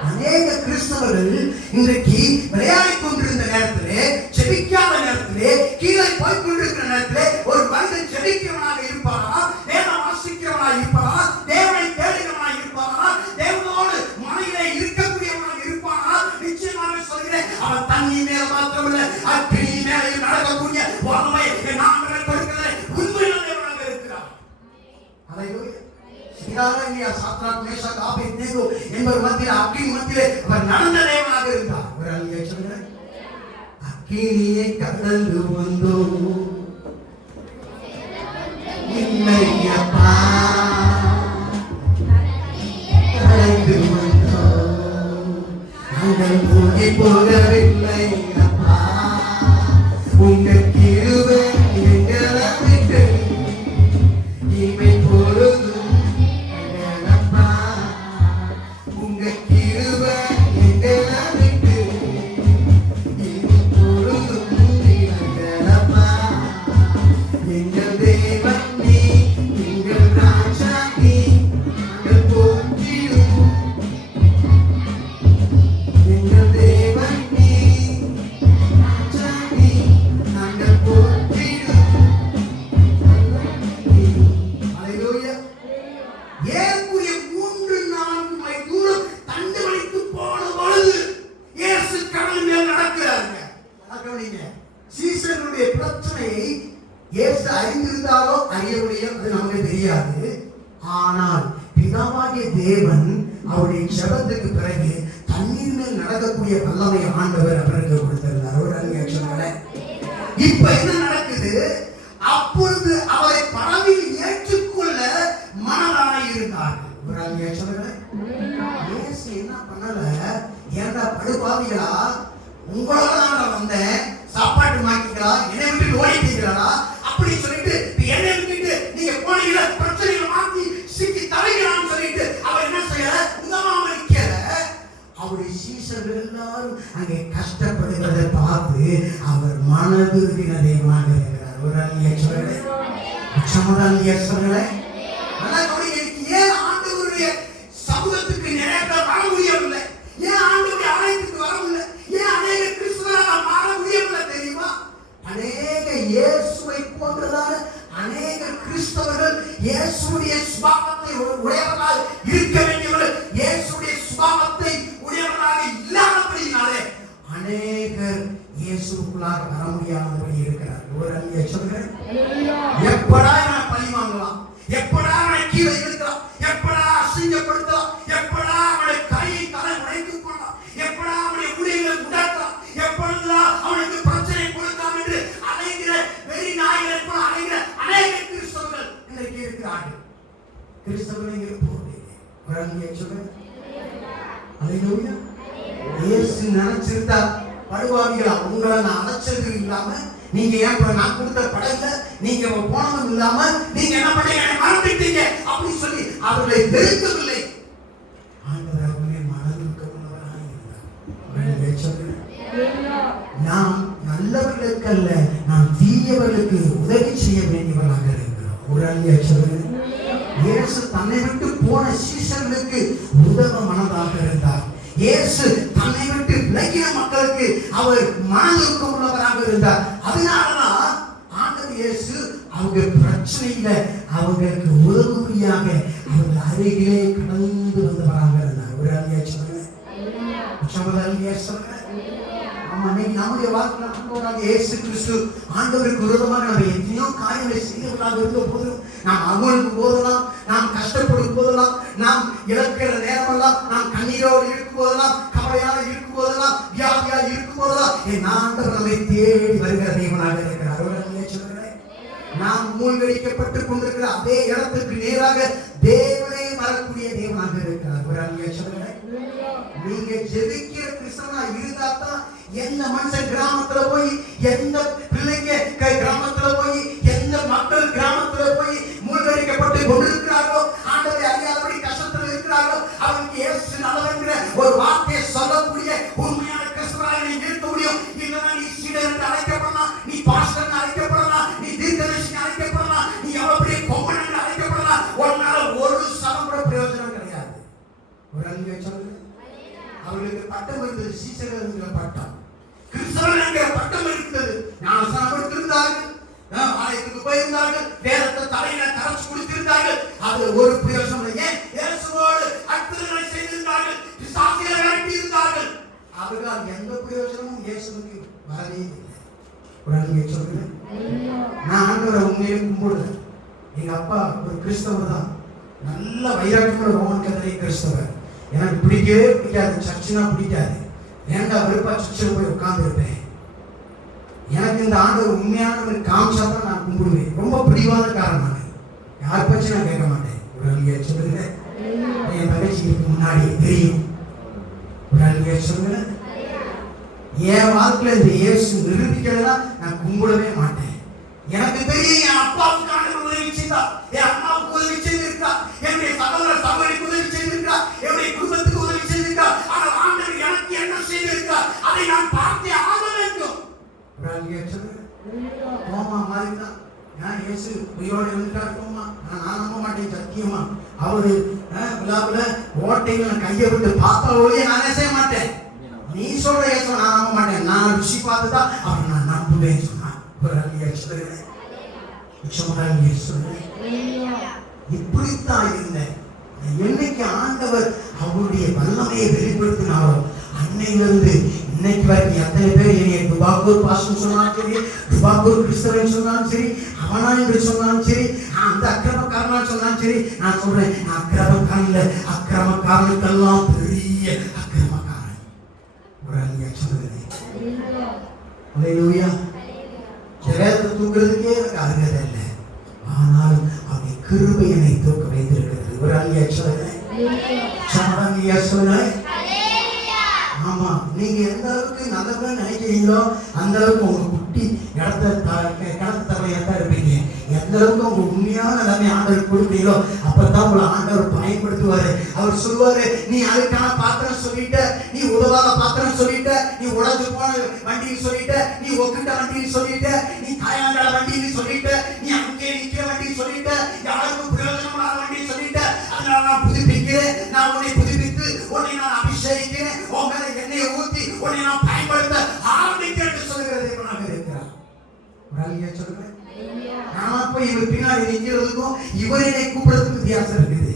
அநேக கிறிஸ்தவர்கள் இன்றைக்கு விளையாடிக் கொண்டிருந்த நேரத்திலே, செபிக்காத நேரத்திலே, கீழே போய் கொண்டிருக்கிற நேரத்திலே ஒரு மனிதன் செபிக்கிறவனாக இருப்பாரா, வேதம் வாசிக்கிறவனாக இருப்பாரா, தேவனை தேடுகிறவனாக இருப்பாரா, தேவனோடு மனையிலே இருக்கக்கூடியவனாக இருப்பாரா, நிச்சயமாக சொல்கிறேன் அவன் தண்ணி மேல மாத்திரமல்ல அக்கினி மேலையும் நடக்கக்கூடிய வல்லமை நாங்கள் கொடுக்கிறதை உண்மையான தேவனாக இருக்கிறார். அல்லேலூயா. சாத்ராக் மேஷாக் ஆபேத்நேகோ என்பவர் மத்தியில் அக்கினி மத்தியிலே அவர் நடந்த தேவனாக இருந்தார். ஒரு அல்லேலூயா சொல்லுங்க. அக்கினியை கடந்து வந்தோம் இல்லையப்பா, கடந்து வந்தோம் நாங்கள் மூழ்கி போகவில்லை அப்பா, உங்க கிருபை எங்களை விட்டு இமை பொழுதும் அப்பா, உங்க கிருபை எங்களை விட்டு இமை பொழுதும் அப்பா, எங்கள் தேவன் நீ, எங்கள் ராஜா நீ, நாங்கள் போற்றிடும் எங்கள் தேவன் நீ, ராஜா நீ, நாங்கள் போற்றிடும். அல்லேலூயா. ஏறக்குறைய 3-4 மைல் தூரம் தண்டு வலித்து போன பொழுது இயேசு கடல் மேல் நடக்கிறாருங்க. கவனிங்க, சீசர்களுடைய பிரச்சனையை இயேசு அறிந்திருந்தாரோ அறியவில்லையோ அது நமக்கு தெரியாது. ஆனால் பிதாவாகிய தேவன் அவருடைய ஜெபத்துக்கு பிறகு தண்ணீர் மேல் நடக்கக்கூடிய வல்லமை ஆண்டவர் அவருக்கு கொடுத்திருந்தார். ஒரு அங்கேயே இப்ப என்ன நடக்குது? அப்பொழுது அவரை படவில் ஏற்றுக்கொள்ள மனதாய் இருந்தார்கள். ஒரு அங்கேயே இயேசு என்ன பண்ணல, ஏன்டா படுபாவிகளா, உங்களோட தான் வந்தேன், சாப்பாட்டு மாக்கிங்களா, என்னை விட்டு ஓடிட்டீங்களா அப்படி சொல்லிட்டு என்னை விட்டுட்டு நீங்க போனீங்கள பிரச்சனைகளை மாத்தி சிக்கி தவிக்கிறான்னு சொல்லிட்டு அவர் என்ன செய்யல, உதவாம நிக்கல. அவருடைய சீசர்கள் எல்லாரும் அங்கே கஷ்டப்படுகிறதை பார்த்து அவர் மனதுருகின தெய்வமாக இருக்கிறார். ஒரு அல்லேலூயா சொல்லுங்க. சமதானிய சொல்லுங்க. நல்லா கவனிங்க. ஏன் ஆண்டவருடைய சமூகத்துக்கு நேரா வர முடியவில்லை? ஏன் ஆண்டவருடைய ஆலயத்துக்கு வர முடியல? ஏன் அநேக கிறிஸ்தவர்களாக மாற முடியவில்லை தெரியுமா? அநேக இயேசுவை போன்றதான அநேக கிறிஸ்தவர்கள் இயேசுடைய சுபாவத்தை உடையவர்களாக இருக்க வேண்டியவர்கள் இயேசுடைய சுபாவத்தை உடையவர்களாக இல்லாதபடியினாலே அநேகர் இயேசுக்குள்ளாக வர முடியாதபடி இருக்கிறார். ஒரு அல்லேலூயா சொல்லுங்க. எப்படா இவனை பழி வாங்கலாம், எப்படா அவனை கீழே இழுக்கலாம், எப்படா அசிங்கப்படுத்தலாம், எப்படா அவனை கையை தலை உடைத்துக் கொள்ளலாம், எப்படா அவனை ஊழியர்களை முடக்கலாம், எப்பொழுதுதான் அவனுக்கு பிரச்சனை கொடுக்கலாம் என்று அலைகிற வெறி நாய்களை போல அலைகிற அநேக கிறிஸ்தவர்கள் இன்றைக்கு இருக்கிறார்கள். கிறிஸ்தவர்கள் இருப்போம். ஒரு அல்லேலூயா சொல்லுங்க. அல்லேலூயா. இயேசு நினைச்சிருந்தா படுவாவிகளா உங்களை நான் அழைச்சது இல்லாம, நீங்க ஏன் நான் கொடுத்த படத்துல நீங்க போனதும் இல்லாம நீங்க என்ன பண்ணீங்க, மறந்துட்டீங்க அப்படி சொல்லி அவர்களை வெறுக்கவில்லை. ஆண்டவர் அவர்களை மனதுக்கமுள்ளவராக இருந்தார். நாம் நல்லவர்களுக்கு அல்ல, நாம் தீயவர்களுக்கு உதவி செய்ய வேண்டியவர்களாக இருக்கிறோம். ஒரு அல்லேலூயா சொல்லுங்க. இயேசு தன்னை விட்டு போன சீசர்களுக்கு உதவ மனதாக இருந்தார். இயேசு தன்னை விட்டு விலகின மக்களுக்கு அவர் மனதுக்கம் உள்ளவராக இருந்தார். அதனாலதான் ஆண்டவர் இயேசு அவங்க பிரச்சனையில அவங்களுக்கு உதவியாக அவங்க அருகிலே கடந்து வந்து வராங்க. ஒரு அருமையா சொல்லுங்க, சொல்லுங்க. ஆமா, இன்னைக்கு நம்முடைய வாழ்க்கையில ஆண்டவராக இயேசு கிறிஸ்து ஆண்டவருக்கு விரோதமாக நம்ம எத்தனையோ காரியங்களை செய்யறதாக இருந்த போதும், நாம் அமலும் போதெல்லாம், நாம் கஷ்டப்படும் போதெல்லாம், நாம் இழக்கிற நேரமெல்லாம், நாம் கண்ணீரோடு இருக்கும் போதெல்லாம், கவலையாக இருக்கும் போதெல்லாம், வியாதியா இருக்கும் போதெல்லாம் என் ஆண்டவர் நம்மை தேடி வருகிற தேவனாக இருக்கிறார். சொல்லுகிறேன், நாம் மூழ்கடிக்கப்பட்டுக் கொண்டிருக்கிற அதே இடத்துக்கு நேராக தேவனே வரக்கூடிய தேவனாக இருக்கிறார். ஒரு அருமையா சொல்லுகிறேன், நீங்க ஜெபிக்கிற கிறிஸ்தவனா இருந்தா தான் எந்த மனுஷன் கிராமத்துல போய், எந்த பிள்ளைங்க கிராமத்துல போய், எந்த மக்கள் கிராமத்துல போய் மூழ்கடிக்கப்பட்டு கொண்டிருக்கிறார்களோ, ஆண்டவரை அறியாதபடி கஷ்டத்துல இருக்கிறார்களோ, அவருக்கு இயேசு நல்லவங்கிற ஒரு வார்த்தையை சொல்லக்கூடிய உண்மையான கிறிஸ்தவனாக நீ இருக்க முடியும். இல்லைன்னா நீ சீடர் என்று அழைக்கப்படலாம், நீ பாஸ்டர் அழைக்கப்படலாம், நீ தீர்க்கதரிசி அழைக்கப்படலாம், நீ எவ்வளவு பெரிய கொம்பன் என்று அழைக்கப்படலாம். உன்னால ஒரு சலம் கூட பிரயோஜனம் கிடையாது. ஒரு அருமையா சொல்லுங்க, அவர்களுக்கு பட்டம் இருந்தது, சீசர்கள் என்கிற பட்டம், கிறிஸ்தவர்கள் என்கிற பட்டம் இருந்தது. ஞானஸ்நானம் இருந்தார்கள், ஆலயத்துக்கு போயிருந்தார்கள், வேதத்தை தலையில கரைச்சு குடித்திருந்தார்கள். அது ஒரு பிரயோஜனம் இல்லை. இயேசுவோடு அற்புதங்களை செய்திருந்தார்கள், பிசாசுகளை விரட்டி இருந்தார்கள். அவர்களால் எந்த பிரயோஜனமும் இயேசுவுக்கு வரவே இல்லை. ஒரு அருமையை சொல்லுங்க, நான் ஆண்டவரை உண்மையை கும்பிடுறேன். எங்க அப்பா ஒரு கிறிஸ்தவர் தான், நல்ல வைராக்கியமான ரோமன் கத்தோலிக்க கிறிஸ்தவர். எனக்கு பிடிக்கவே பிடிக்காது, சர்ச்சுனா பிடிக்காது. ஏன்டா வெறுப்பா சர்ச்சில் போய் உட்கார்ந்து இருப்பேன். எனக்கு இந்த ஆண்டவர் உண்மையான காமிச்சா தான் நான் கும்பிடுவேன். ரொம்ப பிடிவாத காரணமாக யார் பற்றி நான் கேட்க மாட்டேன். ஒரு அருமையை சொல்லுங்க, என் தங்கச்சிக்கு முன்னாடி தெரியும். ஒரு அருமையை சொல்லுங்க, என் வாழ்க்கையில இந்த இயேசு நிரூபிக்கிறதா நான் கும்பிடவே மாட்டேன். எனக்கு தெரியும் என் அப்பாவுக்கு ஆண்டவர் உதவி செய்தார், என் அம்மாவுக்கு உதவி செய்திருக்கா, என்னுடைய சகோதர சகோதரிக்கு உதவி செய்திருக்கா, என்னுடைய குடும்பத்துக்கு உதவி செய்திருக்கா. ஆனால் ஆண்டவர் எனக்கு என்ன செய்திருக்கா அதை நான் பார்த்தே ஆக வேண்டும். தோமா மாதிரி தான், நான் இயேசு உயிரோடு இருந்துட்டார் தோமா, நான் நம்ப மாட்டேன் சத்தியமா. அவரு விழாவுல ஓட்டையில நான் கையை விட்டு பார்த்தா ஒழிய நானே செய்ய மாட்டேன். நீ சொல்ற இயேசு நான் நம்ப மாட்டேன், நான் ருசி பார்த்துதான் அவர் நான் நம்புவேன் சொன்னான். இப்படித்தான் இருந்தேன். என்னைக்கு ஆண்டவர் அவருடைய வல்லமையை வெளிப்படுத்தினாரோ அன்னையிலிருந்து இன்னைக்கு வரைக்கும் எத்தனை பேர் என்னைய துபாக்கூர் பாஸ்டர் சொன்னாலும் சரி, துபாக்கூர் கிறிஸ்தவன் சொன்னாலும் சரி, அவனா என்று சொன்னாலும் சரி, அந்த அக்கிரமக்காரனா சொன்னாலும் சரி, நான் சொல்றேன் அக்கிரமக்காரன் இல்ல, அக்கிரமக்காரனுக்கெல்லாம் பெரிய அக்கிரமக்காரன். ஒரு அருமையா சொல்லுகிறேன். அல்லேலூயா. வேதத்தை தூக்குறதுக்கே எனக்கு அருகதை இல்லை, ஆனால் அவருடைய கிருபை என்னை தூக்க வைத்திருக்கிறது. ஒரு அருமையா சொல்லுகிறேன். ஆமா, நீங்க எந்த அளவுக்கு நல்லதா நினைக்கிறீங்களோ அந்த அளவுக்கு உங்க குட்டி கடத்த தவறையத்தான் இருப்பீங்க. எந்த அளவுக்கு உங்க உண்மையான நிலைமை ஆண்டவர் கொடுப்பீங்களோ அப்பதான் உங்களை ஆண்டவர் பயன்படுத்துவாரு. அவர் சொல்லுவாரு, நீ அதுக்கான பாத்திரம் சொல்லிட்ட, நீ உதவாத பாத்திரம் சொல்லிட்ட, நீ உடஞ்சு போன வண்டின்னு சொல்லிட்ட, நீ ஒக்கிட்ட வண்டின்னு சொல்லிட்ட, நீ காயாங்கால வண்டின்னு சொல்லிட்ட, நீ அங்கே நிக்கிற வண்டின்னு சொல்லிட்ட, யாருக்கும் பிரயோஜனமான வண்டின்னு சொல்லிட்ட. அதனால நான் புதுப்பிக்கிறேன், நான் உன்னை புதுப்பித்து உன்னை நான் அபிஷேகிக்கிறேன், உன் மேல எண்ணெயை ஊத்தி உன்னை நான் பயன்படுத்த ஆரம்பிக்கிறேன் சொல்லுகிற தேவனாக இருக்கிறார். சொல்லுங்க, நாம போய் இவர் பின்னாடி நிற்கிறதுக்கும் இவர் என்னை கூப்பிடுறதுக்கு வித்தியாசம் இருக்குது.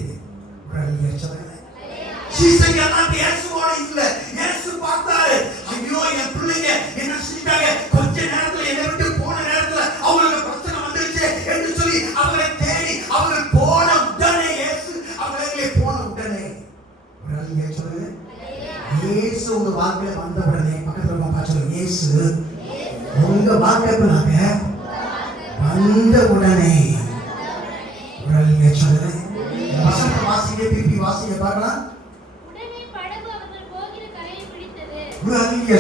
இல்ல இயேசு பார்த்தாரு, ஐயோ என் பிள்ளைங்க என்ன செஞ்சாங்க, கொஞ்ச நேரத்துல என்னை விட்டு போன நேரத்துல அவங்களுக்கு பிரச்சனை வந்துருச்சு என்று சொல்லி அவங்களை தேடி அவர்கள் போன உடனே இயேசு அவர்களே போன உடனே சொல்லுங்க, இயேசு உங்க வாழ்க்கையில வந்த உடனே பக்கத்துல பார்த்து இயேசு உங்க வாழ்க்கைக்குள்ளாக வந்த உடனே சொல்லுங்க. வசனத்தை வாசிக்க திருப்பி வாசிக்க பார்க்கலாம்.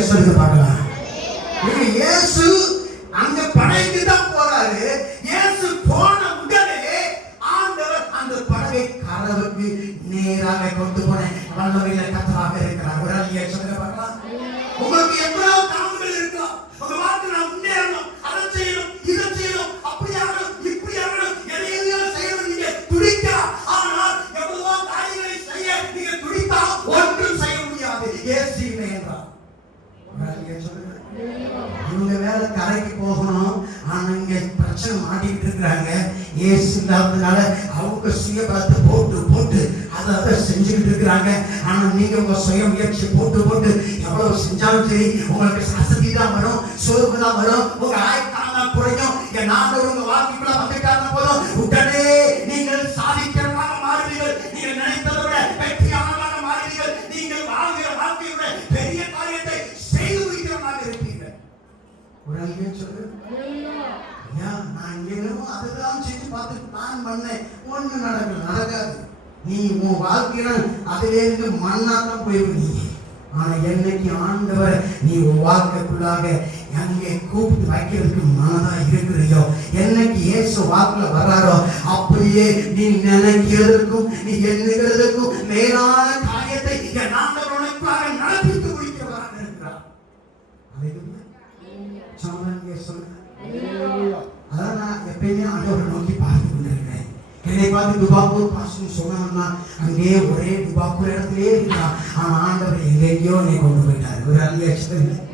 சொல்லுங்க பார்க்கலாம். இயேசு அங்க படகுக்கு தான் போறாரு. இயேசு போன உடனே ஆண்டவர் அந்த படகை கடவுளுக்கு நேராக கொண்டு போன வல்லமையில கர்த்தராக இருக்கிறார். ஒரு அழிய சொல்லுங்க பார்க்கலாம். உங்களுக்கு எவ்வளவு கனவுகள் இருக்கோ, உங்க வாழ்க்கை நான் முன்னேறணும், அதை செய்யணும், இதை செய்யணும், அப்படி ஆகணும், இப்படி ஆகணும், எதையெல்லாம் செய்யணும் நீங்க துடிக்கலாம். ஆனால் எவ்வளவோ காரியங்களை செய்ய நீங்க துடித்தா ஒன்றும் செய்ய முடியாது. இயேசு இல்லை என்றார். இவங்க வேற ஒருவேளை கரைக்கு போகணும், ஆனா இங்க பிரச்சனை மாட்டிட்டு இருக்கிறாங்க. இயேசு இல்லாததுனால அவங்க சுய பலத்தை போட்டு அதை செஞ்சுக்கிட்டு இருக்கிறாங்க. ஆனா நீங்க உங்க சுய முயற்சி போட்டு எவ்வளவு செஞ்சாலும் சரி, உங்களுக்கு அசதி தான் வரும், சோர்வு தான் வரும், உங்க ஆயுட்காலம் தான் குறையும். என் ஆண்டவர் உங்க வாழ்க்கைக்குள்ள வந்துட்டாங்க போதும், உடனே நீங்கள் சாதிக்கிறவராக மாறுவீர்கள். நீங்கள் நினைத்ததை விட வெற்றியாளராக மாறுவீர்கள். நீங்கள் வாழ்கிற வாழ்க்கையோட பெரிய காரியத்தை செய்து முடிக்கிறவராக இருப்பீர்கள். ஒரு அழிய சொல்லு, நான் என்னமோ அதுதான் செஞ்சு பார்த்து பிளான் பண்ணேன், ஒண்ணு நடக்காது. நீ உன் வாழ்க்கையில அதிலிருந்து மண்ணாத்தான் போயிருவீங்க. ஆனா என்னைக்கு ஆண்டவர் நீ உன் வாழ்க்கைக்குள்ளாக அங்கே கூப்பிட்டு வைக்கிறதுக்கு மனதா இருக்கிறையோ, என்னைக்கு இயேசு வாக்குல வர்றாரோ, அப்படியே நீ நினைக்கிறதுக்கும் நீ எண்ணுகிறதுக்கும் மேலான காரியத்தை என் ஆண்டவர் உனக்காக நடப்பித்து முடிக்கிறவராக இருக்கிறார். அதான் நான் எப்பயுமே ஆண்டவரை நோக்கி பார்த்து கொண்டிருக்கிறேன். என்னை பார்த்து துபாக்கூர் பாசம் சொன்னா அங்கே ஒரே துபாக்கூர் இடத்துலயே இருக்கலாம். ஆனா ஆண்டவர் எங்கெங்கயோ என்னை கொண்டு போயிட்டாரு. ஒரு அழிய சொல்லுகிறேன்.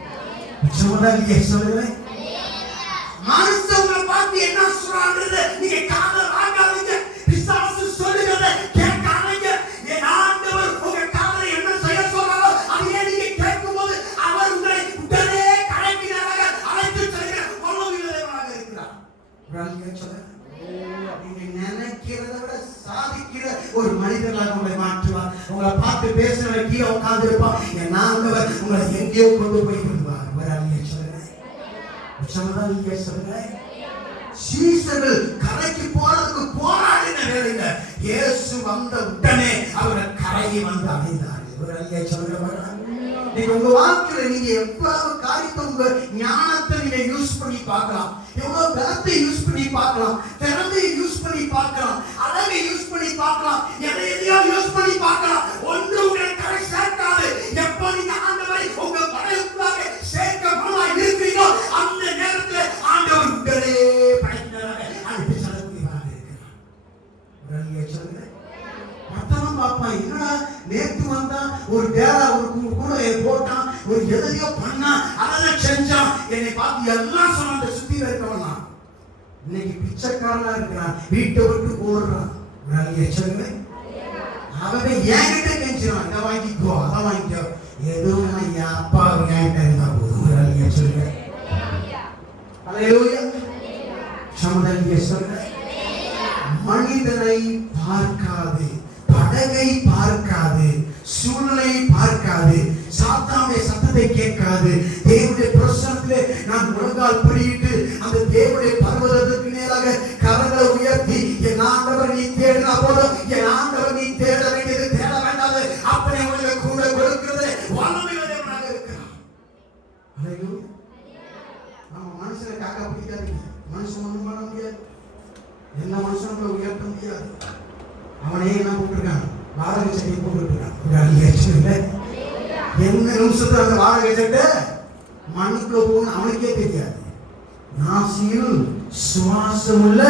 மனுஷங்களை பார்த்து என்ன சொல்றாங்க நீங்க காதல் வாங்காதீங்க. பிசாசு சொல்லுகிறத கேட்காதீங்க. என் ஆண்டவர் உங்க காதலை என்ன செய்ய சொல்றாரோ அதையே நீங்க கேட்கும் போது அவர் உங்களை உடனே கலைஞராக அழைத்து செல்கிற கொள்ளுகிறவராக இருக்கிறார். நீங்க நினைக்கிறத விட சாதிக்கிற ஒரு மனிதர்களாக உங்களை மாற்றுவார். உங்களை பார்த்து பேசுற கீழே உட்கார்ந்து இருப்பான். என் ஆண்டவர் உங்களை எங்கேயோ கொண்டு போய் விடுவார். சீசர்கள் கரைக்கு போறதுக்கு போராடின வேலையில இயேசு வந்த உடனே அவரை கரையை வந்து அடைந்தார்கள். ஒரு அழிய சொல்லுங்க. நீங்க உங்க வாழ்க்கையில நீங்க எவ்வளவு காரியத்தை உங்க ஞானத்தை நீங்க யூஸ் பண்ணி பார்க்கலாம், எவ்வளவு பலத்தை யூஸ் பண்ணி பார்க்கலாம், திறமையை யூஸ் பண்ணி பார்க்கலாம், அழகை யூஸ் பண்ணி பார்க்கலாம், எதையோ யூஸ் பண்ணி பார்க்கலாம். ஒன்று உங்களை கரை சேர்க்காது. எப்போ நீங்க ஆண்டவரை உங்க வரைக்குள்ளாக சேர்க்க இருக்கிறீங்களோ அந்த நேரத்தில் ஆண்டவர் உடனே படைக்கிறாங்க. அனுப்பி செல்லக்கூடியவராக இருக்கிறார். ஒரு அழிய சொல்லுங்க. மத்தவன் பார்ப்பான், என்னடா நேற்று வந்தா ஒரு டேரா ஒரு கூட போட்டான், ஒரு எதையோ பண்ணா, அதெல்லாம் செஞ்சான், என்னை பார்த்து எல்லாம் சொன்ன சுத்தி இருக்கவன் தான். இன்னைக்கு பிச்சைக்காரனா இருக்கிறான், வீட்டை விட்டு ஓடுறான். ஒரு அழிய சொல்லுங்க. அவன் என்கிட்ட கெஞ்சிறான், இதை வாங்கிக்கோ அதை வாங்கிக்கோ, எதுவும் என் அப்பா என்கிட்ட இருந்தா போதும். ஒரு அழிய சொல்லுங்க. அல்லேலூயா. சமுதாய சொல்லுங்க. மனிதனை பார்க்காது, படகை பார்க்காது, சூழ்நிலையை பார்க்காது, சாத்தானுடைய சத்தத்தை கேட்காது, தேவனுடைய பிரசன்னத்திலே நான் முழங்கால் படியிட்டு அந்த தேவனுடைய பர்வதத்துக்கு நேராக கரங்களை உயர்த்தி என் ஆண்டவர் நீ தேடினா போதும், என் ஆண்டவர் நீ தேட வேண்டியது தேட வேண்டாது, அப்படி உங்களுக்கு கூட கொடுக்கிறது வல்லமையுள்ள தேவனாக இருக்கிறார். அல்லேலூயா. நம்ம மனுஷனை காக்க பிடிக்காதீங்க. மனுஷன் ஒண்ணும் பண்ண முடியாது, எல்லா மனுஷனும் உயர்த்த முடியாது. அவனே என்ன போட்டிருக்கான், வாடகை சட்டை போட்டுருக்கான். எந்த நிமிஷத்துல அந்த வாடகை சட்டை மண்ணுக்குள்ள போகணும் அவனுக்கே தெரியாது. நாசியில் சுவாசம் உள்ள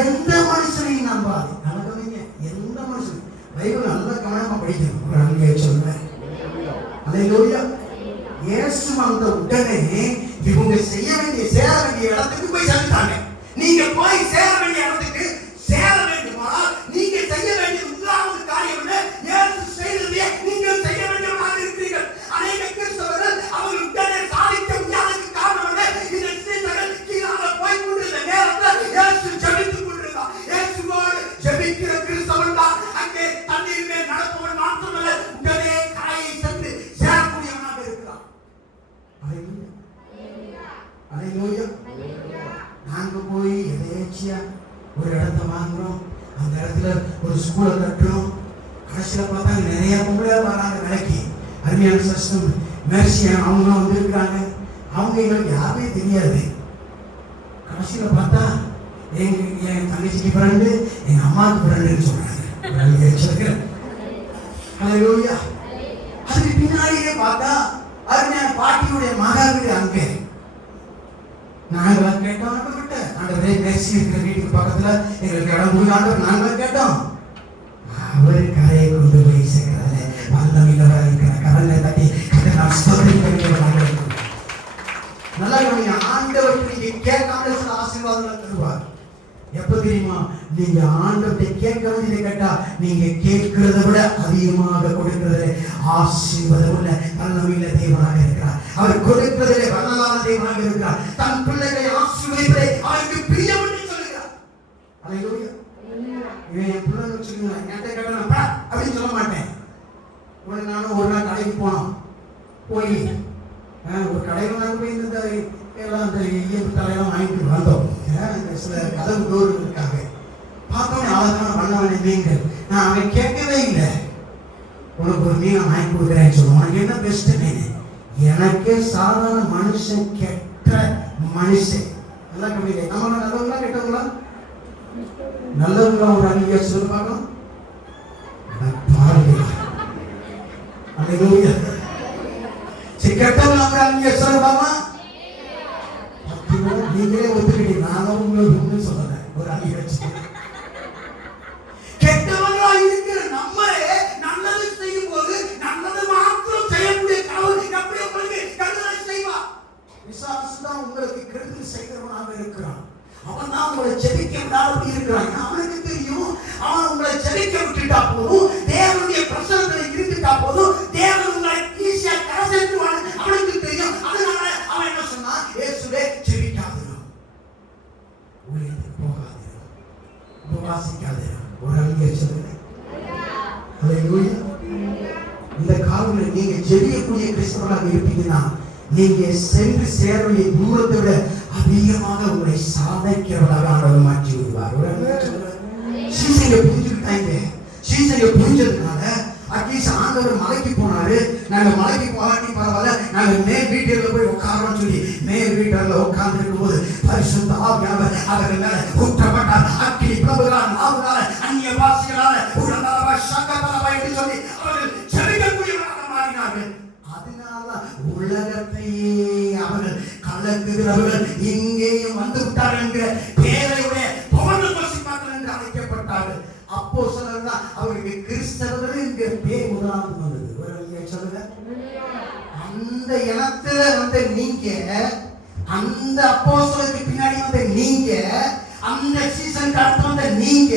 எந்த மனுஷனையும் நம்பாது. நல்லவங்க எந்த மனுஷன் பைபிள் நல்ல கவனமா படிக்கணும். ஒரு அங்கே சொல்றேன். அல்லேலூயா. இயேசு வந்த உடனே இவங்க செய்ய வேண்டிய சேர வேண்டிய இடத்துக்கு போய் சேர்ந்துட்டாங்க. நீங்க போய் சேர வேண்டிய இடத்துக்கு சேர வேண்டுமா? நீங்க செய்ய வேண்டிய முதலாவது காரியம் என்ன? இயேசு செய்ததே நீங்கள் செய்ய வேண்டியவராக இருக்கிறீர்கள். அநேக கிறிஸ்தவர்கள் அவர்கள் உடனே சாதிக்க முடியாததுக்கு காரணம் என்ன? இந்த சீசர்கள் கீழாக போய் கொண்டிருந்த நேரத்தில் இயேசு ஜெபித்துக் கொண்டிருந்தார். இயேசுவோடு ஜெபிக்கிற கிறிஸ்தவன் தான் அங்கே தண்ணீர் மேல் நடப்பவன் மாத்திரமல்ல, உடனே கரையை சென்று சேரக்கூடியவனாக இருக்கிறார். அல்லேலூயா. நாங்க போய் எதேச்சியா ஒரு இடத்தை வாங்குறோம், அந்த இடத்துல ஒரு ஸ்கூலை கட்டுறோம், கடைசியில் பார்த்தா நிறைய பொம்பளை வராங்க வேலைக்கு. அருமையான சிஸ்டம் மெர்சி அவங்க வந்துருக்குறாங்க, அவங்க எங்களுக்கு யாருமே தெரியாது. கடைசியில் பார்த்தா என் தங்கச்சிக்கு ஃப்ரெண்டு, எங்க அம்மாவுக்கு ஃப்ரெண்டுன்னு சொல்றாங்க. அல்லேலூயா. அதுக்கு பின்னாடியே பார்த்தா அருமையான பாட்டியுடைய மகாவீடு அங்கே. நாங்கள் கேட்டோம், ஆண்டவரே மெர்சி இருக்கிற வீட்டுக்கு பக்கத்துல எங்களுக்கு இடம் போய் ஆண்டவர் நாங்கள் கேட்டோம். அவர் கரையை கொண்டு போய் சேர்க்கிறாரு. வல்லமையில இருக்கிற கரங்களை தட்டி கதை நான் ஸ்தோத்திரிக்கிறேன். நல்லா நீங்க ஆண்டவருக்கு நீங்க கேட்காத சில ஆசீர்வாதங்களை தருவார். எப்ப தெரியுமா? நீங்க ஆண்டவர்கிட்ட கேட்க வேண்டியதை கேட்டா நீங்க கேட்கிறத விட அதிகமாக கொடுக்கிறதுல ஆசீர்வாதம் உள்ள வல்லமையுள்ள தேவனாக இருக்கிறார். அவர் கொடுக்கிறதிலே வல்லமையான தேவனாக இருக்கிறார். தன் பிள்ளைகளை ஆசீர்வதிப்பதை அவருக்கு பிரியம் என்று சொல்கிறார். அல்லேலூயா. இவன் என் பிள்ளை வச்சுக்கோங்க, என்கிட்ட கேட்டா அப்படின்னு சொல்ல மாட்டேன். நானும் ஒரு நாள் கடைக்கு போனோம். போய் ஒரு கடையில் நாங்கள் போய் இந்த எல்லாம் இந்த இயல்பு தலையெல்லாம் வாங்கிட்டு வந்தோம். சில கதவு டோர்களுக்காக பார்த்தோன்னே அழகான வண்ணவனை மீன்கள். நான் அவன் கேட்கவே இல்லை. உனக்கு ஒரு மீனை வாங்கி கொடுக்குறேன்னு சொல்லுவான். என்ன பெஸ்ட் மீன்? எனக்கே சாதாரண மனுஷன் கெட்ட மனுஷன். நல்லா கம்மியிலே நம்ம நல்லவங்களா கெட்டவங்களா? நல்லவங்களா? ஒரு அன்னைக்கு சொல்லி பார்க்கலாம். பாருங்க, அல்லேலூயா. கெட்டவங்களா ஒரு அன்னைக்கு சொல்லி பார்க்கலாம். நீங்களே ஒத்துக்கிட்டீங்க. நானும் உங்களுக்கு ஒன்றும் சொல்லலை. ஒரு அன்னைக்கு வச்சு கெட்டவங்களா இருக்கிற நம்மளே நல்லது செய்யும் போது நல்லது மாத்திரம் செய்யக்கூடிய கடவுள் எப்படி உங்களுக்கு கெடுதலை செய்வார்? பிசாசு தான் உங்களுக்கு கெடுதல் செய்கிறவனாக இருக்கிறான். அவன் தான் உங்களை ஜெபிக்க விடாமல் இருக்கிறான். அவனுக்கு தெரியும், அவன் உங்களை ஜெபிக்க விட்டுட்டா போதும், தேவனுடைய பிரசன்னத்தில் இருந்துட்டா போதும், தேவன் உங்களை ஈஸியா கரை சேர்த்துவான். அவனுக்கு தெரியும். அதனால அவன் என்ன சொன்னான்? இயேசுவே ஜெபிக்காதீர்கள், ஊழியத்துக்கு போகாதீர்கள், உபவாசிக்காதீர்கள். ஒரு அழிய சொல்லுங்க. அல்லேலூயா. இந்த காலங்களில் நீங்க ஜெபிக்கக்கூடிய கிறிஸ்தவர்களாக இருப்பீங்கன்னா நீங்க சென்று சேர வேண்டிய தூரத்தை விட அதிகமாக உங்களை சாதிக்கிறவர்களாக ஆண்டவர் மாற்றி விடுவார். ஒரு அழிய சொல்லுங்க. சீசையை புரிஞ்சுக்கிட்டாங்க. சீசையை புரிஞ்சதுனால அட்லீஸ்ட் ஆண்டவர் மலைக்கு போனாரு. நாங்க மலைக்கு போகாட்டி பரவாயில்ல, நாங்க மேல் வீட்டில் போய் உட்காரோம்னு சொல்லி மேல் வீட்டில் உட்கார்ந்து இருக்கும் போது பரிசுத்த ஆவியானவர் அவர்கள் மேல ஊற்றப்பட்டார். அக்கினி பிரபுகளால், நாவுகளால, அந்நிய வாசிகளால, உடனே சக்கரபலவா என்று சொல்லி அவர்கள் ஜெபிக்கக்கூடியவர்களாக மாறினார்கள். அதனால உலகத்தையே அவர்கள் கலக்குகிறவர்கள் இங்கேயும் வந்து விட்டார்கள் என்கிற பேரையுடைய பவனமசிமாக்கள் என்று அழைக்கப்பட்டார்கள். அப்போஸ்தலர்கள் தான் அவருக்கு கிறிஸ்தவர்கள் என்கிற பேர் முதலாவது வந்தது. சொல்லுங்க. அந்த இனத்துல வந்த நீங்க, அந்த அப்போஸ்தலருக்கு பின்னாடி வந்த நீங்க, அந்த சீசன் அடுத்து வந்த நீங்க,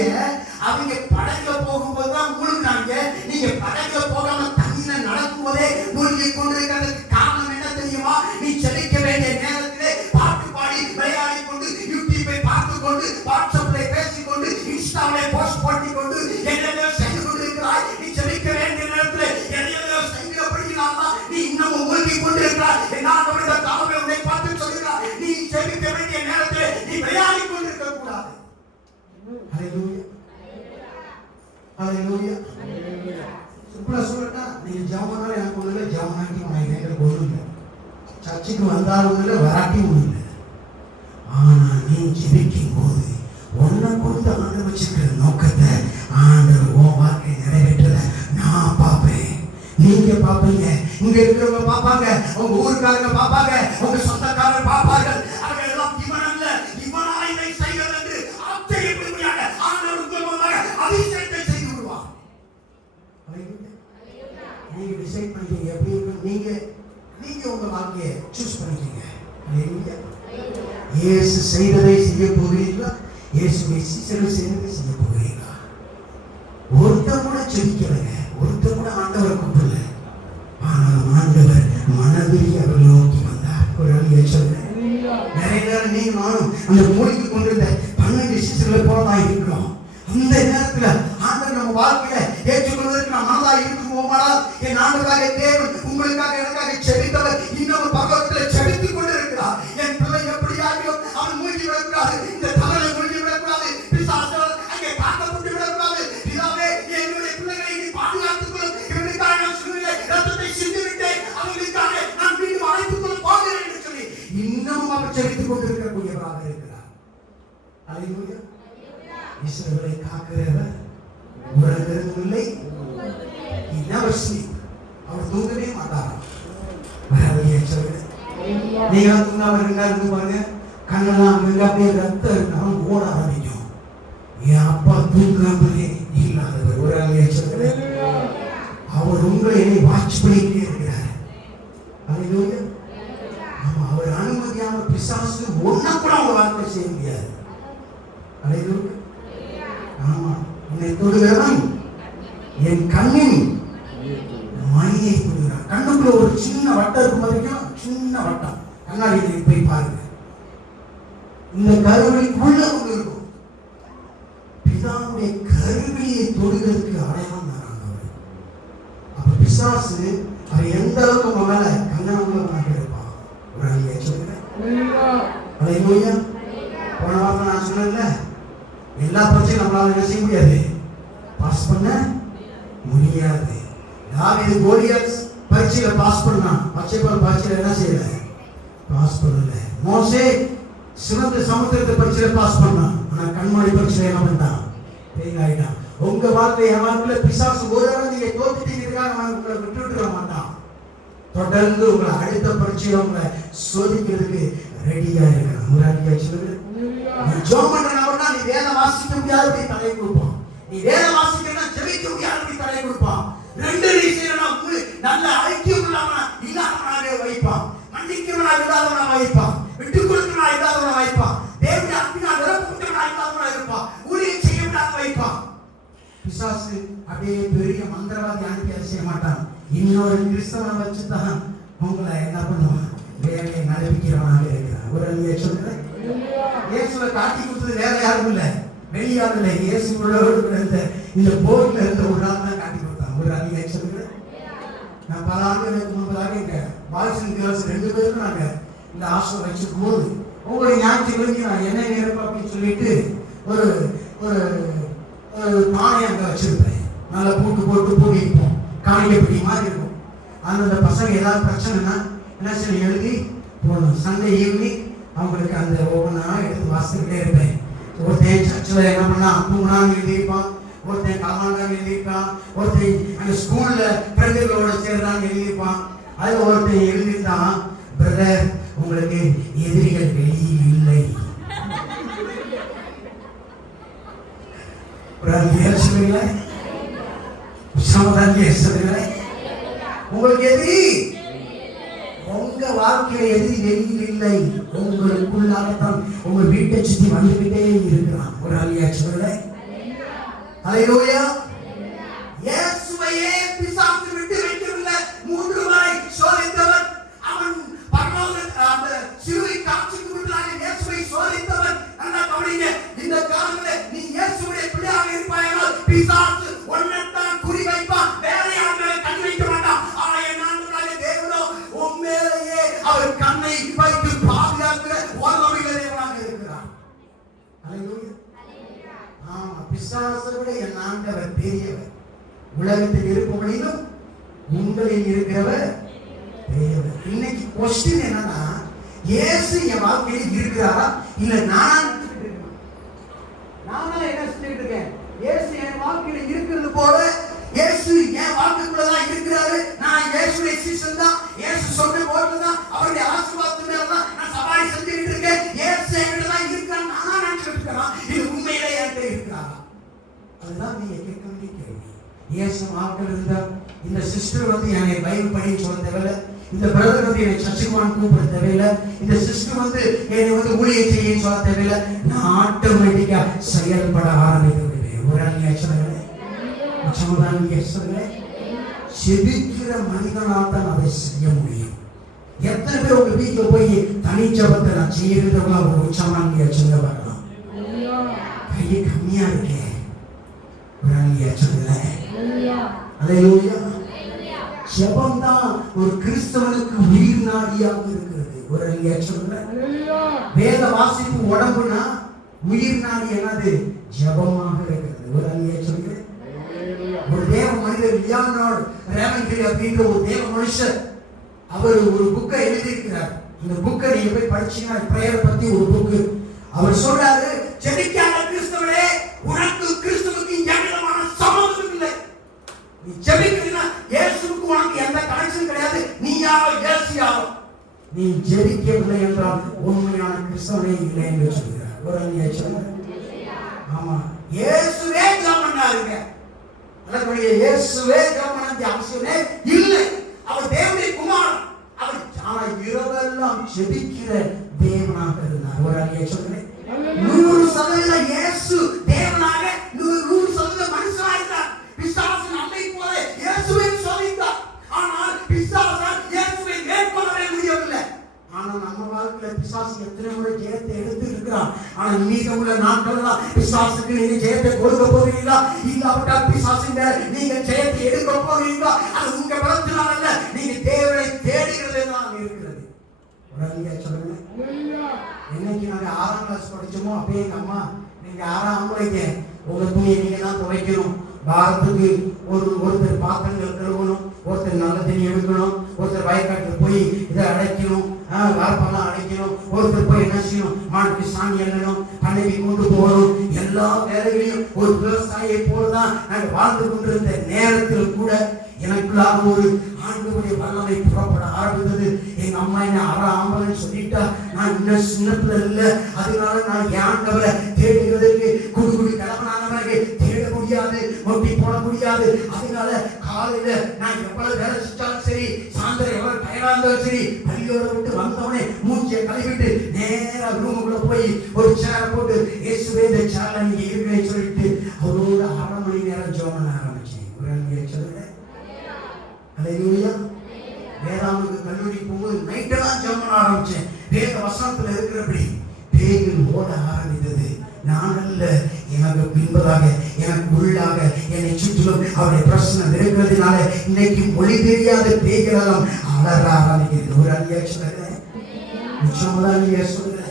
அவங்க படகுல போகும்போது தான் மூழ்கினாங்க. நீங்க படகுல போகாம தண்ணியில நடக்கும் போதே மூழ்கி கொண்டிருக்கிறதுக்கு காரணம் என்ன தெரியுமா? நீ செபிக்க வேண்டிய நேரத்திலே பாட்டு பாடி விளையாடி கொண்டு, யூடியூபை பார்த்து கொண்டு, வாட்ஸ்அப்ல பேசிக்கொண்டு, இன்ஸ்டாவிலே போஸ்ட் போட்டி கொண்டு என்னென்ன செய்து கொண்டிருக்கிறாய். நீ செபிக்க வேண்டிய நேரத்தில் எதையோ செய்கிறபடியால் நீ இன்னமும் மூழ்கி கொண்டிருக்கிறாய். நான் உடைய தாழ்வை உன்னை பார்த்து சொல்கிறார், நீ செபிக்க வேண்டிய நேரத்தில் நீ விளையாடி கொண்டிருக்க கூடாது. ஹல்லேலூயா, ஹல்லேலூயா. சிம்பிளா சொல்லட்டா, நீங்க ஜெபம்னால எனக்கு ஒண்ணு இல்லை, ஜெபம்னாக்கி உனக்கு எங்களுக்கு ஒண்ணு இல்லை, சர்ச்சுக்கு வந்தாலும் ஒண்ணு இல்லை, வராட்டி ஒண்ணு இல்லை. ஆனா நீ ஜெபிக்கும் போது உன்னை கொண்டு ஆண்டவர் வச்சிருக்கிற நோக்கத்தை ஆண்டவர் உன் வாழ்க்கை நிறைவேற்றத நான் பார்ப்பேன், நீங்க பார்ப்பீங்க, இங்க இருக்கிறவங்க பார்ப்பாங்க, உங்க ஊருக்காரங்க பார்ப்பாங்க, உங்க சொந்தக்காரர் பார்ப்பார்கள். அவர்கள் எல்லாம் இவன் அல்ல, இவனா இதை செய்கிறது என்று ஆச்சரியப்படும்படியாக ஆண்டவர் உங்கள் அதிசயத்தை செய்து விடுவார். நீங்க டிசைட் பண்ணிக்கீங்க எப்படி இருக்கு. நீங்க உங்க வாழ்க்கையை சூஸ் பண்ணிக்கீங்க. இயேசு செய்ததை செய்ய போகிறீர்களா? இயேசுவை சீசர்கள் செய்ததை செய்ய போகிறீர்களா? ஒருத்தர் கூட செபிக்கலைங்க, ஒருத்தர் கூட ஆண்டவரை கூப்பிடல. ஆனால் ஆண்டவர் மனதில் அவர்கள் நோக்கி வந்தார். ஒரு அழிய சொல்றேன். நிறைய நேரம் நீங்க நானும் அந்த மூழ்கி கொண்டிருந்த 12 சீசர்களை போலதான் இருக்கிறோம். அந்த நேரத்துல ஆண்டவர் நம்ம வாழ்க்கையில ஏற்றுக்கொள்வதற்கு நாம் மனதா இருக்குமோமானால், என் ஆண்டவராக தேவன் உங்களுக்காக எனக்காக செபித்தவர் இன்னொரு பக்கத்துல செபித்துக் கொண்டிருக்கிறார். என் பிள்ளை எப்படியாகியோ அவன் மூழ்கி விடக்கூடாது, இந்த தவறை மூழ்கி விடக்கூடாது, பிசாசுகள் அங்கே தாக்கப்பட்டு விடக்கூடாது. பிதாவே, என்னுடைய பிள்ளைகளை நீ பாதுகாத்துக் கொள்ளும். இவனுக்காக நான் சிலுவையிலே ரத்தத்தை சிந்திவிட்டேன், அவர்களுக்காக நான் மீண்டும் அழைத்துக் கொள்ள போகிறேன் என்று சொல்லி இன்னமும் அவர் செபித்துக் கொண்டிருக்கக்கூடியவராக இருக்கிறார். அல்லேலூயா. இஸ்ரவேலை காக்கிறவர் உறங்குவதும் இல்லை, அவர் தூங்கவே மாட்டாராம். நீங்க தூங்காம இருந்து பாருங்க, கண்ணெல்லாம் அப்படியே ரத்தம் ஓட ஆரம்பிக்கும். என் அப்பா தூங்காமலே இல்லாதவர் ஒரு அலைய அவர் உங்களை வாட்ச் பண்ணிட்டே இருக்கிறார். ஆமா, அவர் அனுமதி முடியாம பிசாசு ஒண்ணு கூட உங்க வாழ்க்கை செய்ய முடியாது. அல்லேலூயா. ஆமா, உன்னை தொடுகிறவன் என் கண்ணின் மணியை தொடுகிறான். கண்ணுக்குள்ள ஒரு சின்ன வட்டம் இருக்கும் வரைக்கும், சின்ன வட்டம், கண்ணாடி போய் பாருங்க, இந்த கருவிக்குள்ள ஒன்று இருக்கும். பிதாவுடைய கருவியை தொடுகிறதுக்கு அடையாளம் தராங்க. அப்ப பிசாசு அவன் எந்த அளவுக்கு மேல கண்ணாமூலமாக இருப்பான். ஒரு அழிய சொல்லுங்க. அல்லேலூயா. போன வாரம் நான் சொன்னேன்ல, எல்லா பரீட்சையும் நம்மளால என்ன செய்ய முடியாது, பாஸ் பண்ண முடியாது. தாவீது கோலியாத் பரீட்சையில பாஸ் பண்ணான், பச்சைப்பால் பரீட்சையில என்ன செய்யல, பாஸ் பண்ணல. மோசே சிவந்த சமுத்திரத்தை பரீட்சையில பாஸ் பண்ணான், ஆனா கண்மாடி பரீட்சையில என்ன பண்ணான், ஃபெயில் ஆயிட்டான். உங்க வாழ்க்கை என் வாழ்க்கையில பிசாசு ஒரு தடவை நீங்க தோத்துட்டீங்கன்னா உங்களை விட்டுவிட மாட்டான். தொடர்ந்து உங்களை அடுத்த பரீட்சையில உங்களை சோதிக்கிறதுக்கு ரெடியா இருக்கான். முராரியா சொல்லுங்க. நீ ஜெபம் பண்றவனா நீ வேதம் வாசிக்க முடியாதபடி தடை கொடுப்பான். நீ வேதம் வாசிக்கணும்னா ஜெபிக்க முடியாதபடி தடை கொடுப்பான். ரெண்டு ரீசனா நல்ல ஐக்கியம் இல்லாதவனாக வைப்பான், மன்னிக்கிறவனா இல்லாதவனா வைப்பான், விட்டு கொடுக்கிறவனா இல்லாதவனா வைப்பான், தேவனுடைய அன்பினா விருப்பப்பட்டவனா இல்லாதவனா இருப்பான், ஊழியம் செய்ய முடியாத வைப்பான். பிசாசு அப்படியே பெரிய மந்திரவாதி அனுப்பி அதை செய்ய மாட்டான். இன்னொரு கிறிஸ்தவனை வச்சுதான் உங்களை என்ன பண்ணுவான், வேலையை நடப்பிக்கிறவனாக இருக்கிறான். ஒரு அழிய சொல்றேன். இயேசுவை காட்டி கொடுத்தது வேற யாரும் இல்லை, வெளியாரும் இல்லை. இயேசுவோட இந்த போர்ட்ல இருந்த ஒரு ஆள் தான் காட்டி கொடுத்தான். ஒரு அழிய சொல்றேன். நான் பல ஆண்டுகளுக்கு முன்பதாக எங்க பாய்ஸ் அண்ட் கேர்ள்ஸ் 2 பேருக்கும் நாங்க இந்த ஆசிரம் வச்சிருக்கும் போது ஒவ்வொரு ஞாயிற்றுக்கிழமை நான் என்ன நேரம் அப்படின்னு சொல்லிட்டு ஒரு ஒரு பானை அங்க வச்சிருப்பேன். நல்லா பூட்டு போட்டு பூட்டிப்போம், காணிக்கப்படி மாதிரி இருக்கும். அந்த பசங்க ஏதாவது பிரச்சனைனா என்ன சொல்லி எழுதி போடணும். சண்டே ஈவினிங் அவங்களுக்கு அந்த ஒவ்வொன்றா எடுத்து வாசிக்கிட்டே இருப்பேன். ஒருத்தன் சர்ச்சில் என்ன பண்ணா தூங்கினான்னு எழுதியிருப்பான், ஒருத்தன் கலமாண்டான்னு எழுதியிருப்பான், ஒருத்தன் அந்த ஸ்கூல்ல ஃப்ரெண்டுகளோட சேர்றான்னு எழுதியிருப்பான். அது ஒருத்தன் எழுதியிருந்தான், பிரதர் உங்களுக்கு எதிரிகள் வெளியில் இல்லை. உங்களுக்கு எதிரி உங்க வாழ்க்கையில எதிரி வெளியில் இல்லை, உங்களுக்குள்ளாகத்தான் உங்க வீட்டை சுத்தி வந்துகிட்டே இருக்கிறான். ஒரு அழியா சொல்ல. அல்லேலூயா. இயேசுவையே பிசாசு விட்டு வைக்கவில்லை. 3 முறை சோதித்தவன் அவன் அந்த சிலுவை காட்சிக்கு முன்னாடி இயேசுவை சோதித்தவன். நல்லா கவனிங்க, இந்த காலத்துல நீ இயேசுவுடைய பிள்ளையாக இருப்பாயானால் பிசாசு ஒன்னைத்தான் குறி வைப்பான், வேற யாரும் கண் வைக்க மாட்டான். ஆனா என்னாலே தேவனோ உண்மையிலேயே அவர் கண்ணை வைத்து பாதுகாக்கிற வல்லமையுள்ள தேவனாக இருக்கிறார். அல்லேலூயா. ஆமா, பிசாசை விட என் ஆண்டவர் பெரியவர். உலகத்தில் இருப்பவனிலும் உங்களில் இருக்கிறவர் பெரியவர். இன்னைக்கு கொஸ்டின் என்னன்னா, இயேசு என் வாழ்க்கையில் இருக்கிறாரா இல்ல நானா என்ன சொல்லிட்டு இருக்கேன்? இயேசு என் வாழ்க்கையில இருக்கிறது போல இயேசு என் வாழ்க்கைக்குள்ளதான் இருக்கிறாரு. நான் இயேசுடைய சீசன் தான், இயேசு சொன்ன போட்டு தான், அவருடைய ஆசீர்வாதத்து மேல தான் நான் சவாரி செஞ்சுக்கிட்டு இருக்கேன். இயேசு என்கிட்ட தான் இருக்கிறான் நானா நினைச்சிட்டு இருக்கிறான், இது உண்மையிலே என்கிட்ட இருக்கிறாரா? அதுதான் நீங்க கேட்க வேண்டிய கேள்வி. இயேசு வாழ்க்கையில் இருந்தா இந்த சிஸ்டர் வந்து என்னை பைபிள் படிக்க சொல்ல தேவையில்லை, இந்த பிரதர் வந்து என்னை சர்ச்சுக்குவான் கூப்பிட தேவையில்லை, இந்த சிஸ்டர் வந்து என்னை வந்து ஊழியம் செய்ய சொல்ல தேவையில்லை. நான் ஆட்டோமேட்டிக்கா செயல்பட ஆரம்பிக்கிறேன். ஒரு அநியாயங்களே செபிக்கிற மனிதனால் தான் அதை செய்ய முடியும். எத்தனை பேர் உங்க வீட்டுல போய் தனி ஜபத்தை நான் செய்யறதுக்குள்ள ஒரு உச்சமான சொல்ல வரலாம். கையை கம்மியா இருக்கேன். ஒரு அநியாயங்களே. அல்லேலூயா. ஜெபம் தான் ஒரு கிறிஸ்தவனுக்கு உயிர் நாடியாக இருக்கிறது. ஒரு அநியாயங்களே. வேத வாசிப்பு உடம்புனா உயிர் நாடி என்னது? ஜெபமாக இருக்கிறது. ஒரு அநியாயங்களே. ஒரு தேவ மனிதர் லியோனார்ட் ரேவன்கிரி அப்படின்ற ஒரு தேவ மனுஷர், அவர் ஒரு புக்கை எழுதியிருக்கிறார். இந்த புக்கை நீங்க போய் படிச்சீங்கன்னா பிரேயரை பத்தி ஒரு புக்கு. அவர் சொல்றாரு, ஜெபிக்காத கிறிஸ்தவனே, உனக்கு கிறிஸ்துவுக்கு எந்தவிதமான சம்பந்தமும் இல்லை. நீ ஜெபிக்கலைன்னா இயேசுவுக்கு உனக்கு எந்த கனெக்ஷன் கிடையாது. நீ யாரோ இயேசு யாரோ. நீ ஜெபிக்கவில்லை என்றால் உண்மையான கிறிஸ்தவனே இல்லை என்று சொல்கிறார். ஒரு அநியாயம். ஆமா, இயேசுவே ஜெபம் பண்ணாருங்க. இயேசுவே ஜெபம் பண்ண அவசியமே இல்லை. அவர் தேவனுடைய குமாரன். அவர் ஆனா இரவெல்லாம் ஜெபிக்கிற தேவனாக இருந்தார். ஒரு அடியை சொல்றேன், 100% இயேசு தேவனாக, 100% மனுஷனாக இருந்தார். பிசாசின் அண்டை போல இயேசுவை சோதித்தார். ஆனால் பிசாசால் இயேசுவை மேற்கொள்ளவே முடியவில்லை. ஆனா நம்ம வாழ்க்கையில பிசாசு எத்தனை முறை ஜெயத்தை எடுத்து இருக்கிறான். ஆனா மீத உள்ள நாட்கள் பிசாசுக்கு நீங்க ஜெயத்தை கொடுக்க போகிறீங்களா? இல்லாவிட்டால் பிசாசின் நீங்க ஜெயத்தை எடுக்க போகிறீங்களா? அது உங்க பலத்தினால் அல்ல, நீங்க தேவனை தேடுகிறதே தான் இருக்கிறது. உடனே சொல்லுங்க, என்னைக்கு நாங்க 6ஆம் கிளாஸ் படிச்சோமோ அப்பயே எங்க அம்மா, நீங்க 6ஆம் முறைக்கு உங்க துணியை நீங்க தான் துவைக்கணும், வாரத்துக்கு ஒருத்தர் பாத்திரங்கள் கழுவணும், ஒருத்தர் நல்ல தண்ணி எடுக்கணும், ஒருத்தர் வயக்காட்டில் போய் இதை அடைக்கணும், வாரப்பெல்லாம் அடைக்கணும், ஒருத்தர் போய் என்ன செய்யணும், மாட்டுக்கு சாணி எண்ணணும், பண்ணைக்கு கொண்டு போகணும். எல்லா வேலைகளையும் ஒரு விவசாயியை போலதான் நாங்கள் வாழ்ந்து கொண்டிருந்த நேரத்தில் கூட எனக்குள்ளாக ஒரு ஆண்டவருடைய வல்லமை புறப்பட ஆரம்பித்தது. எங்க அம்மா என்ன ஆம்பளைன்னு சொல்லிட்டா, நான் இன்னும் சின்னத்துல இல்ல, அதனால நான் ஆண்டவரை தேடுகிறதுக்கு குடுகுடி கிளம்பனானவரை தேட முடியாது, ஒட்டி போட முடியாது. அதனால காலையில நான் எவ்வளவு வேலை செஞ்சாலும் சரி, சாயந்தரம் எவ்வளவு டயர்டா இருந்தாலும் சரி, பள்ளியோட விட்டு வந்தவனே மூச்சியை கழுவிட்டு நேரா ரூமுக்குள்ள போய் ஒரு சேரை போட்டு இயேசுவே இந்த சேர்ல நீங்க இருக்கிறேன்னு சொல்லிட்டு அவரோட 1/2 மணி நேரம் ஜெபம் பண்ண ஆரம்பிச்சேன். ஒரு அன்னைக்கு சொல்லுங்க, அல்லேலூயா. வேதாமுக்கு கல்லூரி போகும்போது நைட்டெல்லாம் ஜெபம் பண்ண ஆரம்பிச்சேன். வேத வசனத்துல இருக்கிறபடி பேய்கள் ஓட ஆரம்பித்தது. நான் அல்ல, எனக்கு பின்பதாக, எனக்கு உள்ளாக, என்னை சுற்றிலும் அவருடைய பிரச்சனை இருக்கிறதுனால இன்னைக்கு மொழி தெரியாத பேய்கள் எல்லாம் அலற ஆரம்பிக்கிறது. ஒரு அடியா சொல்லுங்க, நிச்சயமா சொல்லுங்க.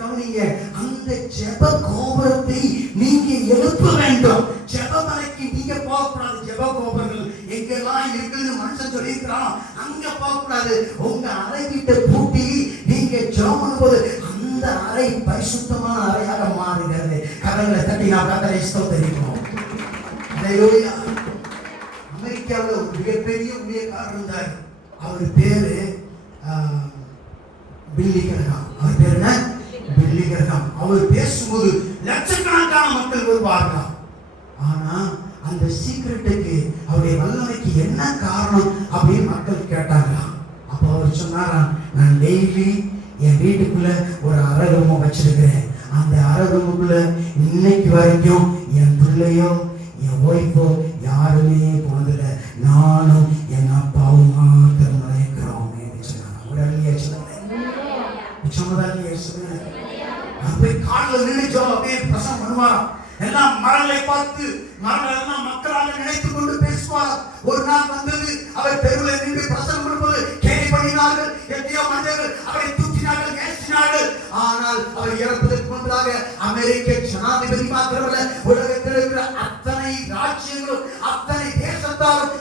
கவனிங்க, அந்த ஜெப கோபுரத்தை நீங்க எழுப்ப வேண்டும். ஜெபமலைக்கு நீங்க போகக்கூடாது. ஜெப கோபுரங்கள் எங்கெல்லாம் இருக்குன்னு மனுஷன் சொல்லியிருக்கிறான், அங்க போகக்கூடாது. உங்க அறை கிட்ட பூட்டி நீங்க ஜெபம் பண்ணும்போது அந்த அறை பரிசுத்தமான அறையாக மாறுகிறது. கரங்களை தட்டி நான் கர்த்தரை ஸ்தோத்திரிக்கிறோம். அல்லேலூயா. அமெரிக்காவில் ஒரு மிகப்பெரிய ஊழியக்காரர் இருந்தார். அவர் பேரு பில்லி கிரஹாம். அவர் பேரு என்ன? பில்லி கிரஹாம். அவர் பேசும்போது லட்சக்கணக்கான மக்கள் வருவார்களாம். ஆனா அந்த சீக்ரெட்டுக்கு, அவருடைய வல்லமைக்கு என்ன காரணம் அப்படின்னு மக்கள் கேட்டாங்களாம். அப்போ அவர் சொன்னாராம், நான் டெய்லி என் வீட்டுக்குள்ள ஒரு அறை ரூம் வச்சிருக்கிறேன். அந்த அறை ரூமுக்குள்ள இன்னைக்கு வரைக்கும் என் பிள்ளையோ என் ஒய்ஃபோ யாருமே போனதில்லை, நானும் என் அப்பாவும் மாத்திரம் நினைக்கிறோம். உடனே சொல்லுங்க, போய் காலில் நினைச்சோ அப்படியே பிரசம் பண்ணுவாராம். எல்லாம் மரங்களை பார்த்து மரங்கள் எல்லாம் மக்களாக நினைத்துக் கொண்டு பேசுவார். ஒரு நாள் வந்தது, அவர் தெருவில் நின்று பிரசங்கம் பண்ணும்போது கேலி பண்ணினார்கள். எத்தனையோ மனிதர்கள் அவரை தூக்கினார்கள், ஏசினார்கள். ஆனால் அவர் இறப்பதற்கு முன்பதாக அமெரிக்க ஜனாதிபதி மாத்திரமல்ல, உலகத்தில் இருக்கிற அத்தனை ராஜ்யங்களும் அத்தனை தேசத்தாரும்